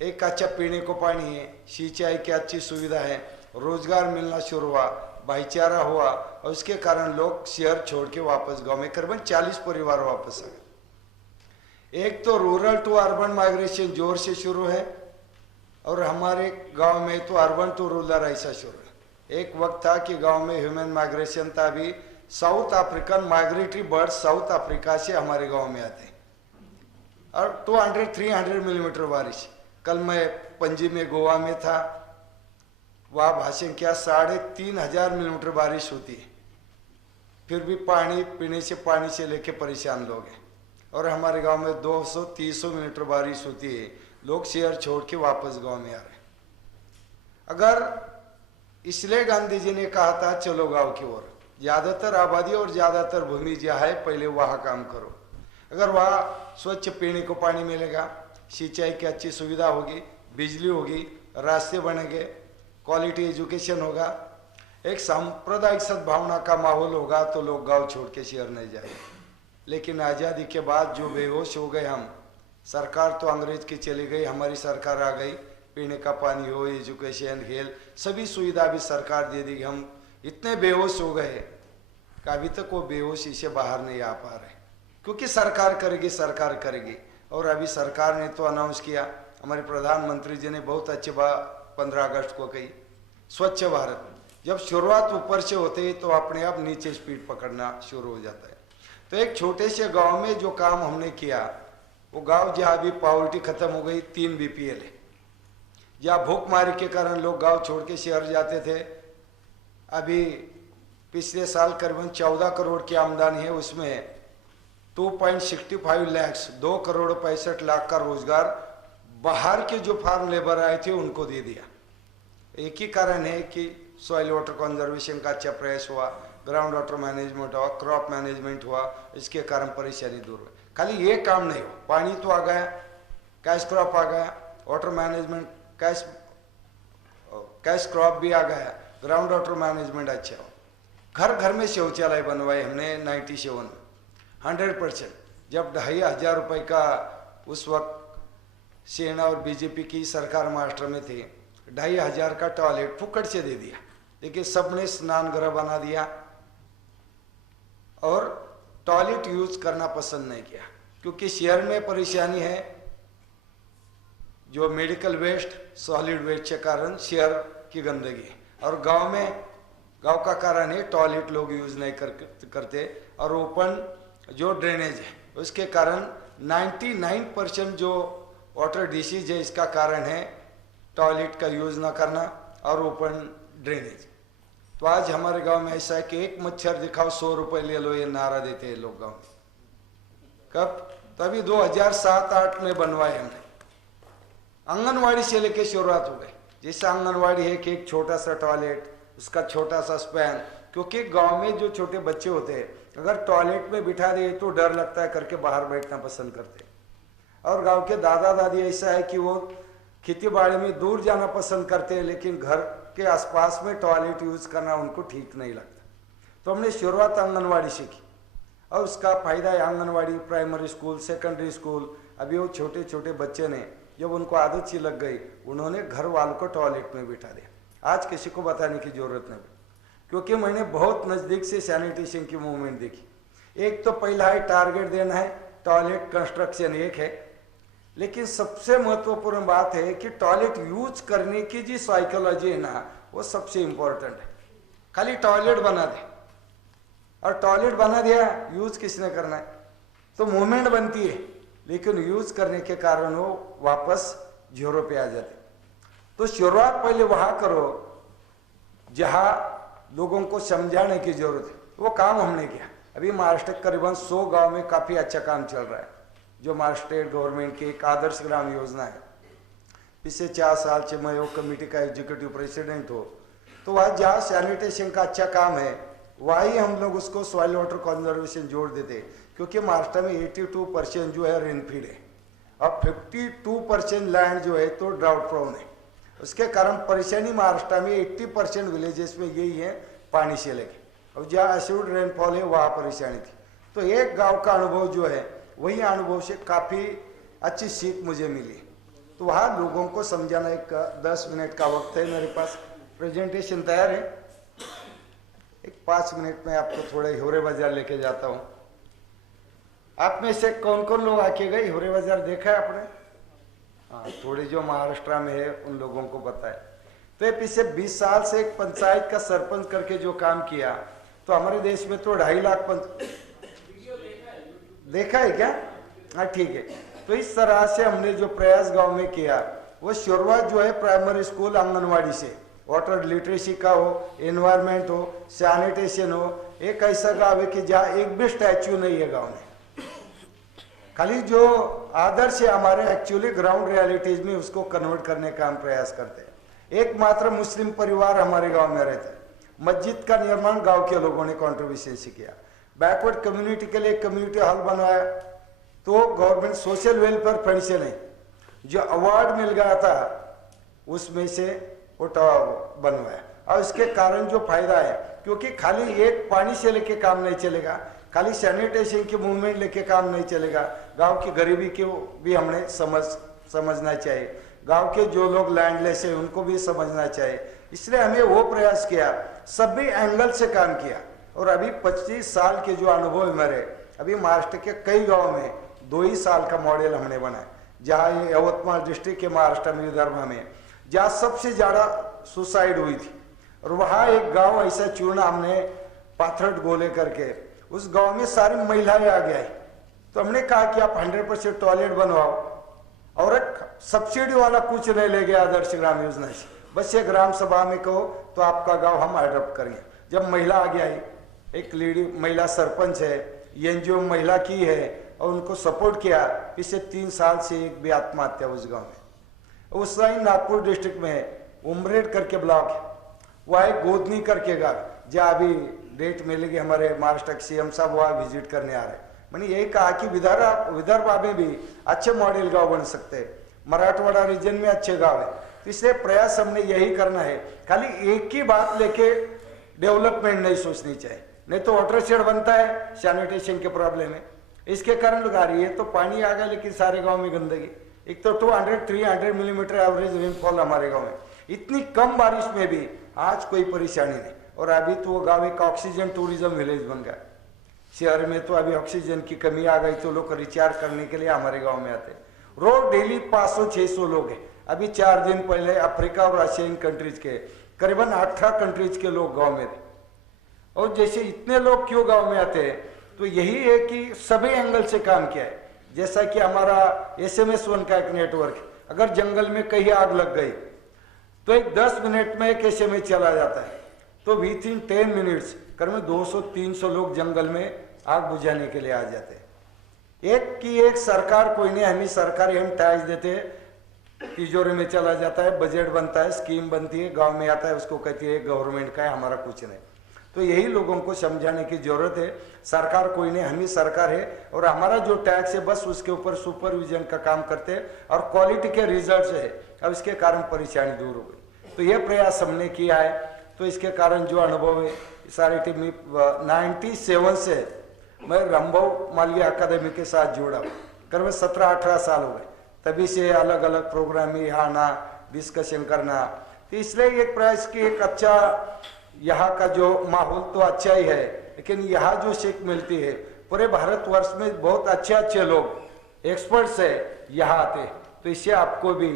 एक अच्छा पीने को पानी है, सिंचाई की अच्छी सुविधा है, रोजगार मिलना शुरू हुआ, भाईचारा हुआ, और उसके कारण लोग शहर छोड़ के वापस गांव में करीबन 40 परिवार वापस आ गए। एक तो रूरल टू अर्बन माइग्रेशन जोर से शुरू है, और हमारे गांव में तो अर्बन टू रूरल ऐसा शुरू है। एक वक्त था कि गांव में ह्यूमन माइग्रेशन था, अभी south African migratory bird south Africa से हमारे गांव में आते हैं, और 200-300 मिलीमीटर बारिश। कल मैं पणजी में गोवा में था, वहाँ भाषण किया, 3500 मिलीमीटर बारिश होती है, फिर भी पानी पीने से पानी से लेके परेशान लोग हैं। और हमारे गांव में 200-300 मिलीमीटर बारिश होती है, लोग शहर छोड़ के वापस गांव में आ रहे हैं। अगर इसलिए गांधी जी ने कहा था चलो गांव की ओर, ज़्यादातर आबादी और ज़्यादातर भूमि जहाँ है पहले वहाँ काम करो। अगर वहाँ स्वच्छ पीने को पानी मिलेगा, सिंचाई की अच्छी सुविधा होगी, बिजली होगी, रास्ते बनेंगे, क्वालिटी एजुकेशन होगा, एक सांप्रदायिक सद्भावना का माहौल होगा, तो लोग गांव छोड़ के शहर नहीं जाएंगे। लेकिन आज़ादी के बाद जो बेहोश हो गए हम, सरकार तो अंग्रेज की चली गई, हमारी सरकार आ गई, पीने का पानी हो, एजुकेशन, हेल्थ, सभी सुविधा भी सरकार दे दी। हम इतने बेहोश हो गए कि अभी तक वो बेहोशी से बाहर नहीं आ पा रहे, क्योंकि सरकार करेगी, सरकार करेगी। और अभी सरकार ने तो अनाउंस किया, हमारे प्रधानमंत्री जी ने बहुत अच्छी बात 15 अगस्त को कही, स्वच्छ भारत। जब शुरुआत ऊपर से होते है तो अपने आप नीचे स्पीड पकड़ना शुरू हो जाता है। तो एक छोटे से गांव में जो काम हमने किया, वो गांव जहाँ भी पॉवर्टी खत्म हो गई, 3 BPL है, जहाँ भूखमारी के कारण लोग गांव छोड़ के शहर जाते थे। अभी पिछले साल करीबन 14 करोड़ की आमदनी है, उसमें 2.65 लाख 2 करोड़ 65 लाख का रोजगार बाहर के जो फार्म लेबर आए थे उनको दे दिया। एक ही कारण है कि सॉइल वाटर कंजर्वेशन का अच्छा प्रयास हुआ, ग्राउंड वाटर मैनेजमेंट हुआ, क्रॉप मैनेजमेंट हुआ, इसके कारण परेशानी दूर हुई। खाली ये काम नहीं हो, पानी तो आ गया, कैश क्रॉप आ गया, वाटर मैनेजमेंट कैश क्रॉप भी आ गया, ग्राउंड वाटर मैनेजमेंट अच्छा हो। घर घर में शौचालय बनवाए हमने 97 में 100%। जब 2500 रुपये का उस वक्त सेना और बीजेपी की सरकार महाराष्ट्र में थी, 2500 का टॉयलेट फुकट से दे दिया, लेकिन सबने स्नान गृह बना दिया और टॉयलेट यूज करना पसंद नहीं किया, क्योंकि शहर में परेशानी है, जो मेडिकल वेस्ट, सॉलिड वेस्ट के कारण शहर की गंदगी है, और गांव में गांव का कारण है टॉयलेट लोग यूज नहीं करते, और ओपन जो ड्रेनेज है उसके कारण 99% जो वाटर डिसीज है, इसका कारण है टॉयलेट का यूज ना करना और ओपन ड्रेनेज। तो आज हमारे गांव में ऐसा है कि एक मच्छर दिखाओ 100 रुपए ले लो, ये नारा देते हैं लोग गांव में। कब? तभी 2007-8 में बनवाए हमने। आंगनवाड़ी से लेके शुरुआत हो गई। जैसे आंगनवाड़ी है कि एक छोटा सा टॉयलेट, उसका छोटा सा स्पैन, क्योंकि गांव में जो छोटे बच्चे होते हैं अगर टॉयलेट में बिठा दिए तो डर लगता है करके बाहर बैठना पसंद करते हैं। और गांव के दादा दादी ऐसा है कि वो खेती बाड़ी में दूर जाना पसंद करते हैं, लेकिन घर के आसपास में टॉयलेट यूज करना उनको ठीक नहीं लगता। तो हमने शुरुआत आंगनवाड़ी से की और उसका फायदा है anganwadi, primary school, secondary school. अभी वो छोटे छोटे बच्चे ने जब उनको आदत सी लग गई, उन्होंने घर वालों को टॉयलेट में बिठा दिया। आज किसी को बताने की जरूरत नहीं, क्योंकि मैंने बहुत नज़दीक से सैनिटेशन की मूवमेंट देखी। एक तो पहला है टारगेट देना है, टॉयलेट कंस्ट्रक्शन एक है, लेकिन सबसे महत्वपूर्ण बात है कि टॉयलेट यूज करने की जो साइकोलॉजी है ना, वो सबसे इम्पोर्टेंट है। खाली टॉयलेट बना दे, और टॉयलेट बना दिया, यूज किसने करना है? तो मूवमेंट बनती है, लेकिन यूज करने के कारण वो वापस जीरो पे आ जाते। तो शुरुआत पहले वहां करो जहां लोगों को समझाने की जरूरत है, वो काम हमने किया। अभी महाराष्ट्र करीबन 100 गांव में काफी अच्छा काम चल रहा है, जो महाराष्ट्र स्टेट गवर्नमेंट की एक आदर्श ग्राम योजना है। पिछले 4 साल से मैं वो कमेटी का एग्जीक्यूटिव प्रेसिडेंट हो, तो वह जहाँ सैनिटेशन का अच्छा काम है वही हम लोग उसको सॉइल वाटर कंजर्वेशन जोड़ देते, क्योंकि महाराष्ट्र में 82% जो है रेनफीड है और 52% लैंड जो है तो ड्राउट प्रोन है। उसके कारण परेशानी महाराष्ट्र में 80% विलेजेस में यही है पानी से लेके, और जहाँ एसिड रेनफॉल है वहाँ परेशानी थी। तो एक गांव का अनुभव जो है वही अनुभव से काफ़ी अच्छी सीख मुझे मिली। तो वहाँ लोगों को समझाना, एक 10 मिनट का वक्त है मेरे पास, प्रेजेंटेशन तैयार है, एक 5 मिनट में आपको थोड़े होरे बाजार लेके जाता हूँ। आप में से कौन कौन लोग आके गए, होरे बाजार देखा है आपने? हाँ, थोड़े जो महाराष्ट्र में है उन लोगों को बताए। तो ये पिछले 20 साल से एक पंचायत का सरपंच करके जो काम किया, तो हमारे देश में तो 2.5 लाख देखा है क्या? हाँ ठीक है। तो इस तरह से हमने जो प्रयास गांव में किया, वो शुरुआत जो है प्राइमरी स्कूल आंगनवाड़ी से, वाटर लिटरेसी का हो, एनवायरमेंट हो, सैनिटेशन हो। एक ऐसा गाँव है कि जहाँ एक भी स्टैच्यू नहीं है गाँव में, खाली जो आदर्श है हमारे एक्चुअली ग्राउंड रियलिटीज में उसको कन्वर्ट करने का हम प्रयास करते हैं। एकमात्र मुस्लिम परिवार हमारे गांव में रहते हैं। मस्जिद का निर्माण गांव के लोगों ने कॉन्ट्रीब्यूशन से किया। बैकवर्ड कम्युनिटी के लिए कम्युनिटी हॉल बनवाया, तो गवर्नमेंट सोशल वेलफेयर फंड से नहीं, जो अवार्ड मिल गया था उसमें से वो बनवाया। और इसके कारण जो फायदा है, क्योंकि खाली एक पानी से लेके काम नहीं चलेगा, खाली सैनिटेशन की मूवमेंट लेके काम नहीं चलेगा, गांव की गरीबी को भी हमने समझना चाहिए, गांव के जो लोग लैंडलेस है उनको भी समझना चाहिए। इसलिए हमें वो प्रयास किया, सभी एंगल से काम किया। और अभी 25 साल के जो अनुभव है मेरे, अभी महाराष्ट्र के कई गाँव में 2 ही साल का मॉडल हमने बनाया। जहाँ ये यवतमाल डिस्ट्रिक्ट के महाराष्ट्र में विदर्भ में, जहाँ सबसे ज़्यादा सुसाइड हुई थी, और वहाँ एक गाँव ऐसा चुना हमने पाथरट गोले करके, उस गांव में सारी महिलाएं आ गई। तो हमने कहा कि आप 100% टॉयलेट बनवाओ, और एक सब्सिडी वाला कुछ नहीं ले गया आदर्श ग्राम योजना से, बस ये ग्राम सभा में कहो तो आपका गांव हम अडॉप्ट करेंगे। जब महिला आ गया, एक लेडी महिला सरपंच है, एनजीओ महिला की है, और उनको सपोर्ट किया। पिछले 3 साल से एक भी आत्महत्या उस गाँव में। उस टाइम नागपुर डिस्ट्रिक्ट में उमरेड करके ब्लॉक है, वह एक गोदनी करके गाँव, जहाँ अभी डेट मिलेगी, हमारे महाराष्ट्र के सीएम साहब वहाँ विजिट करने आ रहे हैं। मैंने यही कहा कि विदर्भ में भी अच्छे मॉडल गांव बन सकते हैं, मराठवाड़ा रीजन में अच्छे गांव है। तो इसलिए प्रयास हमने यही करना है, खाली एक ही बात लेके डेवलपमेंट नहीं सोचनी चाहिए, नहीं तो वाटर शेड बनता है, सैनिटेशन के प्रॉब्लम है, इसके कारण लोग आ रही है। तो पानी आ गया लेकिन सारे गाँव में गंदगी। एक तो 200-300 मिलीमीटर एवरेज रेनफॉल हमारे गाँव में, इतनी कम बारिश में भी आज कोई परेशानी नहीं। और अभी तो वो गाँव एक ऑक्सीजन टूरिज्म विलेज बन गया। शहर में तो अभी ऑक्सीजन की कमी आ गई, तो लोग रिचार्ज करने के लिए हमारे गांव में आते हैं। रोज डेली 500-600 लोग हैं। अभी 4 दिन पहले अफ्रीका और एशियन कंट्रीज के करीबन 18 कंट्रीज के लोग गांव में थे। और जैसे इतने लोग क्यों गांव में आते हैं, तो यही है कि सभी एंगल से काम किया है। जैसा कि हमारा SMS1 का एक नेटवर्क, अगर जंगल में कहीं आग लग गई तो एक 10 मिनट में एक SMS चला जाता है, तो विथिन 10 मिनट्स करीब 200-300 लोग जंगल में आग बुझाने के लिए आ जाते हैं। एक की एक सरकार कोई नहीं, हम ही सरकारी हम टैक्स देते हैं, तिजोरी में चला जाता है, बजट बनता है, स्कीम बनती है, गांव में आता है, उसको कहती है गवर्नमेंट का है, हमारा कुछ नहीं। तो यही लोगों को समझाने की जरूरत है, सरकार कोई नहीं, हम ही सरकार है, और हमारा जो टैक्स है बस उसके ऊपर सुपरविजन का काम करते हैं, और क्वालिटी के रिजल्ट है। अब इसके कारण परेशानी दूर हो गई। तो ये प्रयास हमने किया है। तो इसके कारण जो अनुभव है, सारी टीम 97 से मैं रामभाऊ मालवीय अकादमी के साथ जुड़ा, करीब 17-18 साल हो गए। तभी से अलग अलग प्रोग्राम में यहाँ आना, डिस्कशन करना। तो इसलिए एक प्रयास की एक अच्छा, यहाँ का जो माहौल तो अच्छा ही है, लेकिन यहाँ जो सीख मिलती है, पूरे भारतवर्ष में बहुत अच्छे लोग एक्सपर्ट्स है यहाँ आते। तो इससे आपको भी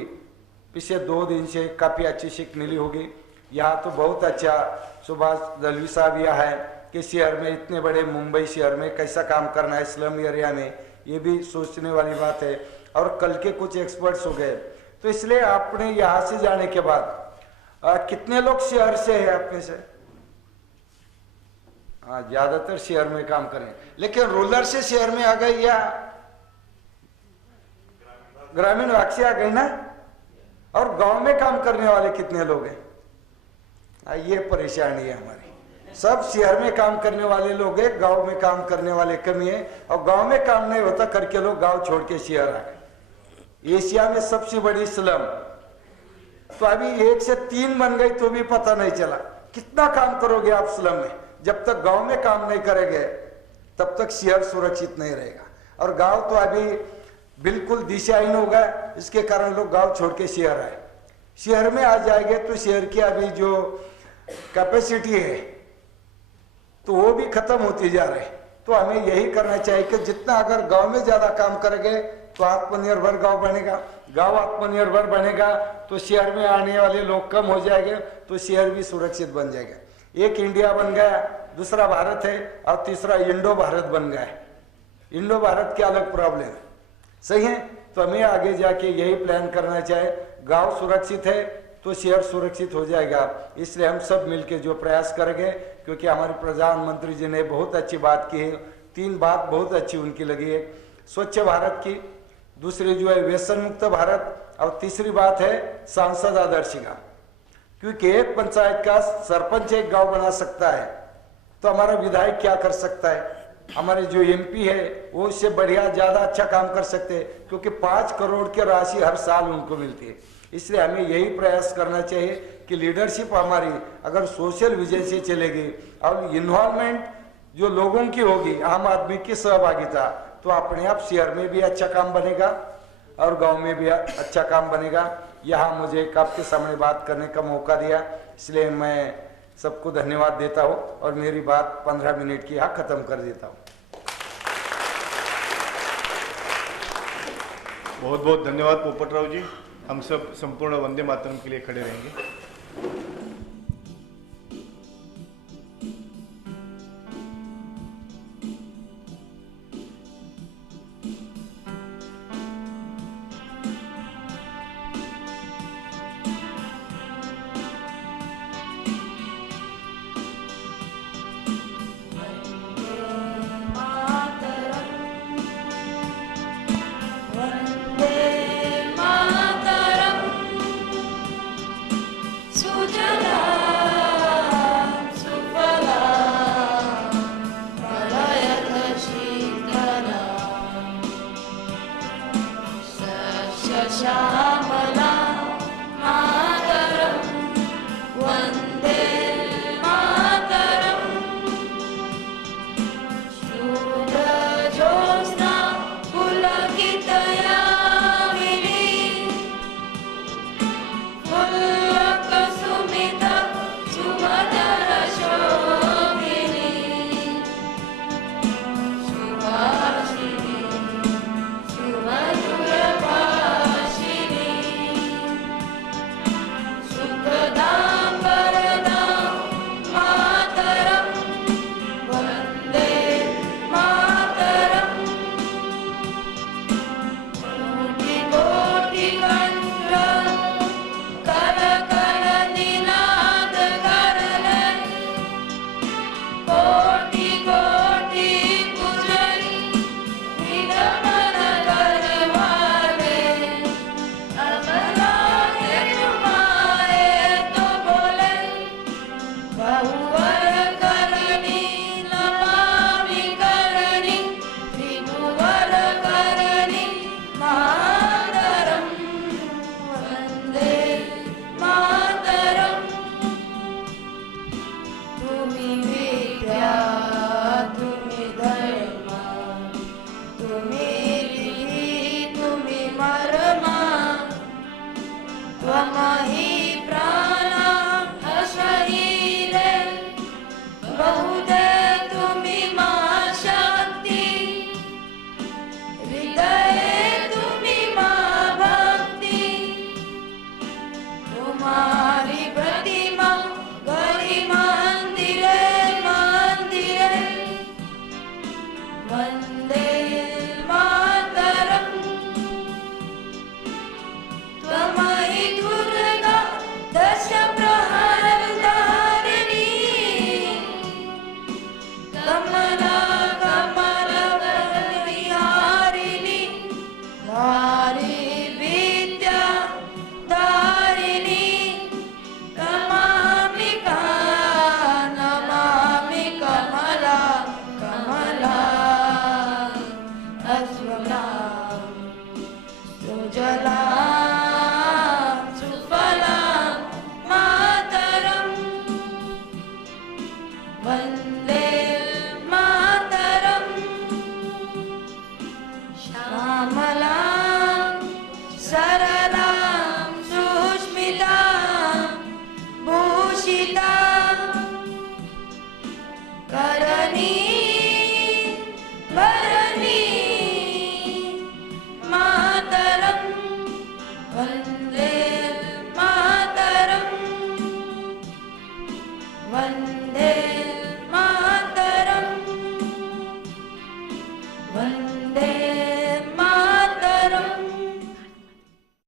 पिछले 2 दिन से काफ़ी अच्छी सीख मिली होगी। यहाँ तो बहुत अच्छा सुभाष दलवी साहब यहाँ है कि शहर में, इतने बड़े मुंबई शहर में कैसा काम करना है स्लम एरिया में, ये भी सोचने वाली बात है। और कल के कुछ एक्सपर्ट्स हो गए। तो इसलिए आपने यहाँ से जाने के बाद कितने लोग शहर से है आप में से? हाँ, ज्यादातर शहर में काम करें, लेकिन रूरल से शहर में आ गए या ग्रामीण भाग से आ गए ना? और गांव में काम करने वाले कितने लोग हैं? ये परेशानी है हमारी। सब शहर में काम करने वाले लोग हैं, गांव में काम करने वाले कमी है, और गांव में काम नहीं होता करके लोग गांव छोड़ के शहर आ गए। एशिया में सबसे बड़ी स्लम, तो अभी 1 से 3 बन गई तो भी पता नहीं चला। कितना काम करोगे आप स्लम में? जब तक गांव में काम नहीं करेंगे तब तक शहर सुरक्षित नहीं रहेगा। और गांव तो अभी बिल्कुल दिशाहीन हो गया, इसके कारण लोग गांव छोड़ के शहर आए। शहर में आ जाएंगे तो शहर की अभी जो कैपेसिटी है तो वो भी खत्म होती जा रही है। तो हमें यही करना चाहिए कि जितना अगर गांव में ज्यादा काम करेंगे तो आत्मनिर्भर गांव बनेगा, गांव आत्मनिर्भर बनेगा तो शहर में आने वाले लोग कम हो जाएंगे, तो शहर भी सुरक्षित बन जाएगा। एक इंडिया बन गया, दूसरा भारत है, और तीसरा इंडो भारत बन गया है। इंडो भारत के अलग प्रॉब्लम है, सही है। तो हमें आगे जाके यही प्लान करना चाहिए, गांव सुरक्षित है तो शहर सुरक्षित हो जाएगा। इसलिए हम सब मिलके जो प्रयास करेंगे, क्योंकि हमारे प्रधानमंत्री जी ने बहुत अच्छी बात की है, 3 बात बहुत अच्छी उनकी लगी है, स्वच्छ भारत की, दूसरी जो है व्यसन मुक्त भारत, और तीसरी बात है सांसद आदर्श गांव। क्योंकि एक पंचायत का सरपंच एक गांव बना सकता है, तो हमारा विधायक क्या कर सकता है? हमारे जो एमपी है वो इससे बढ़िया ज्यादा अच्छा काम कर सकते हैं, क्योंकि 5 करोड़ की राशि हर साल उनको मिलती है। इसलिए हमें यही प्रयास करना चाहिए कि लीडरशिप हमारी अगर सोशल विजन से चलेगी और इन्वॉल्वमेंट जो लोगों की होगी, आम आदमी की सहभागिता, तो अपने आप शहर में भी अच्छा काम बनेगा और गांव में भी अच्छा काम बनेगा। यहाँ मुझे एक आपके सामने बात करने का मौका दिया, इसलिए मैं सबको धन्यवाद देता हूँ और मेरी बात 15 मिनट की यहाँ खत्म कर देता हूँ। बहुत बहुत धन्यवाद पोपटराव जी। हम सब संपूर्ण वंदे मातरम के लिए खड़े रहेंगे। वंदे सुफलां सुजलां सुफलां मातरम् वन्दे मातरम् श्यामलां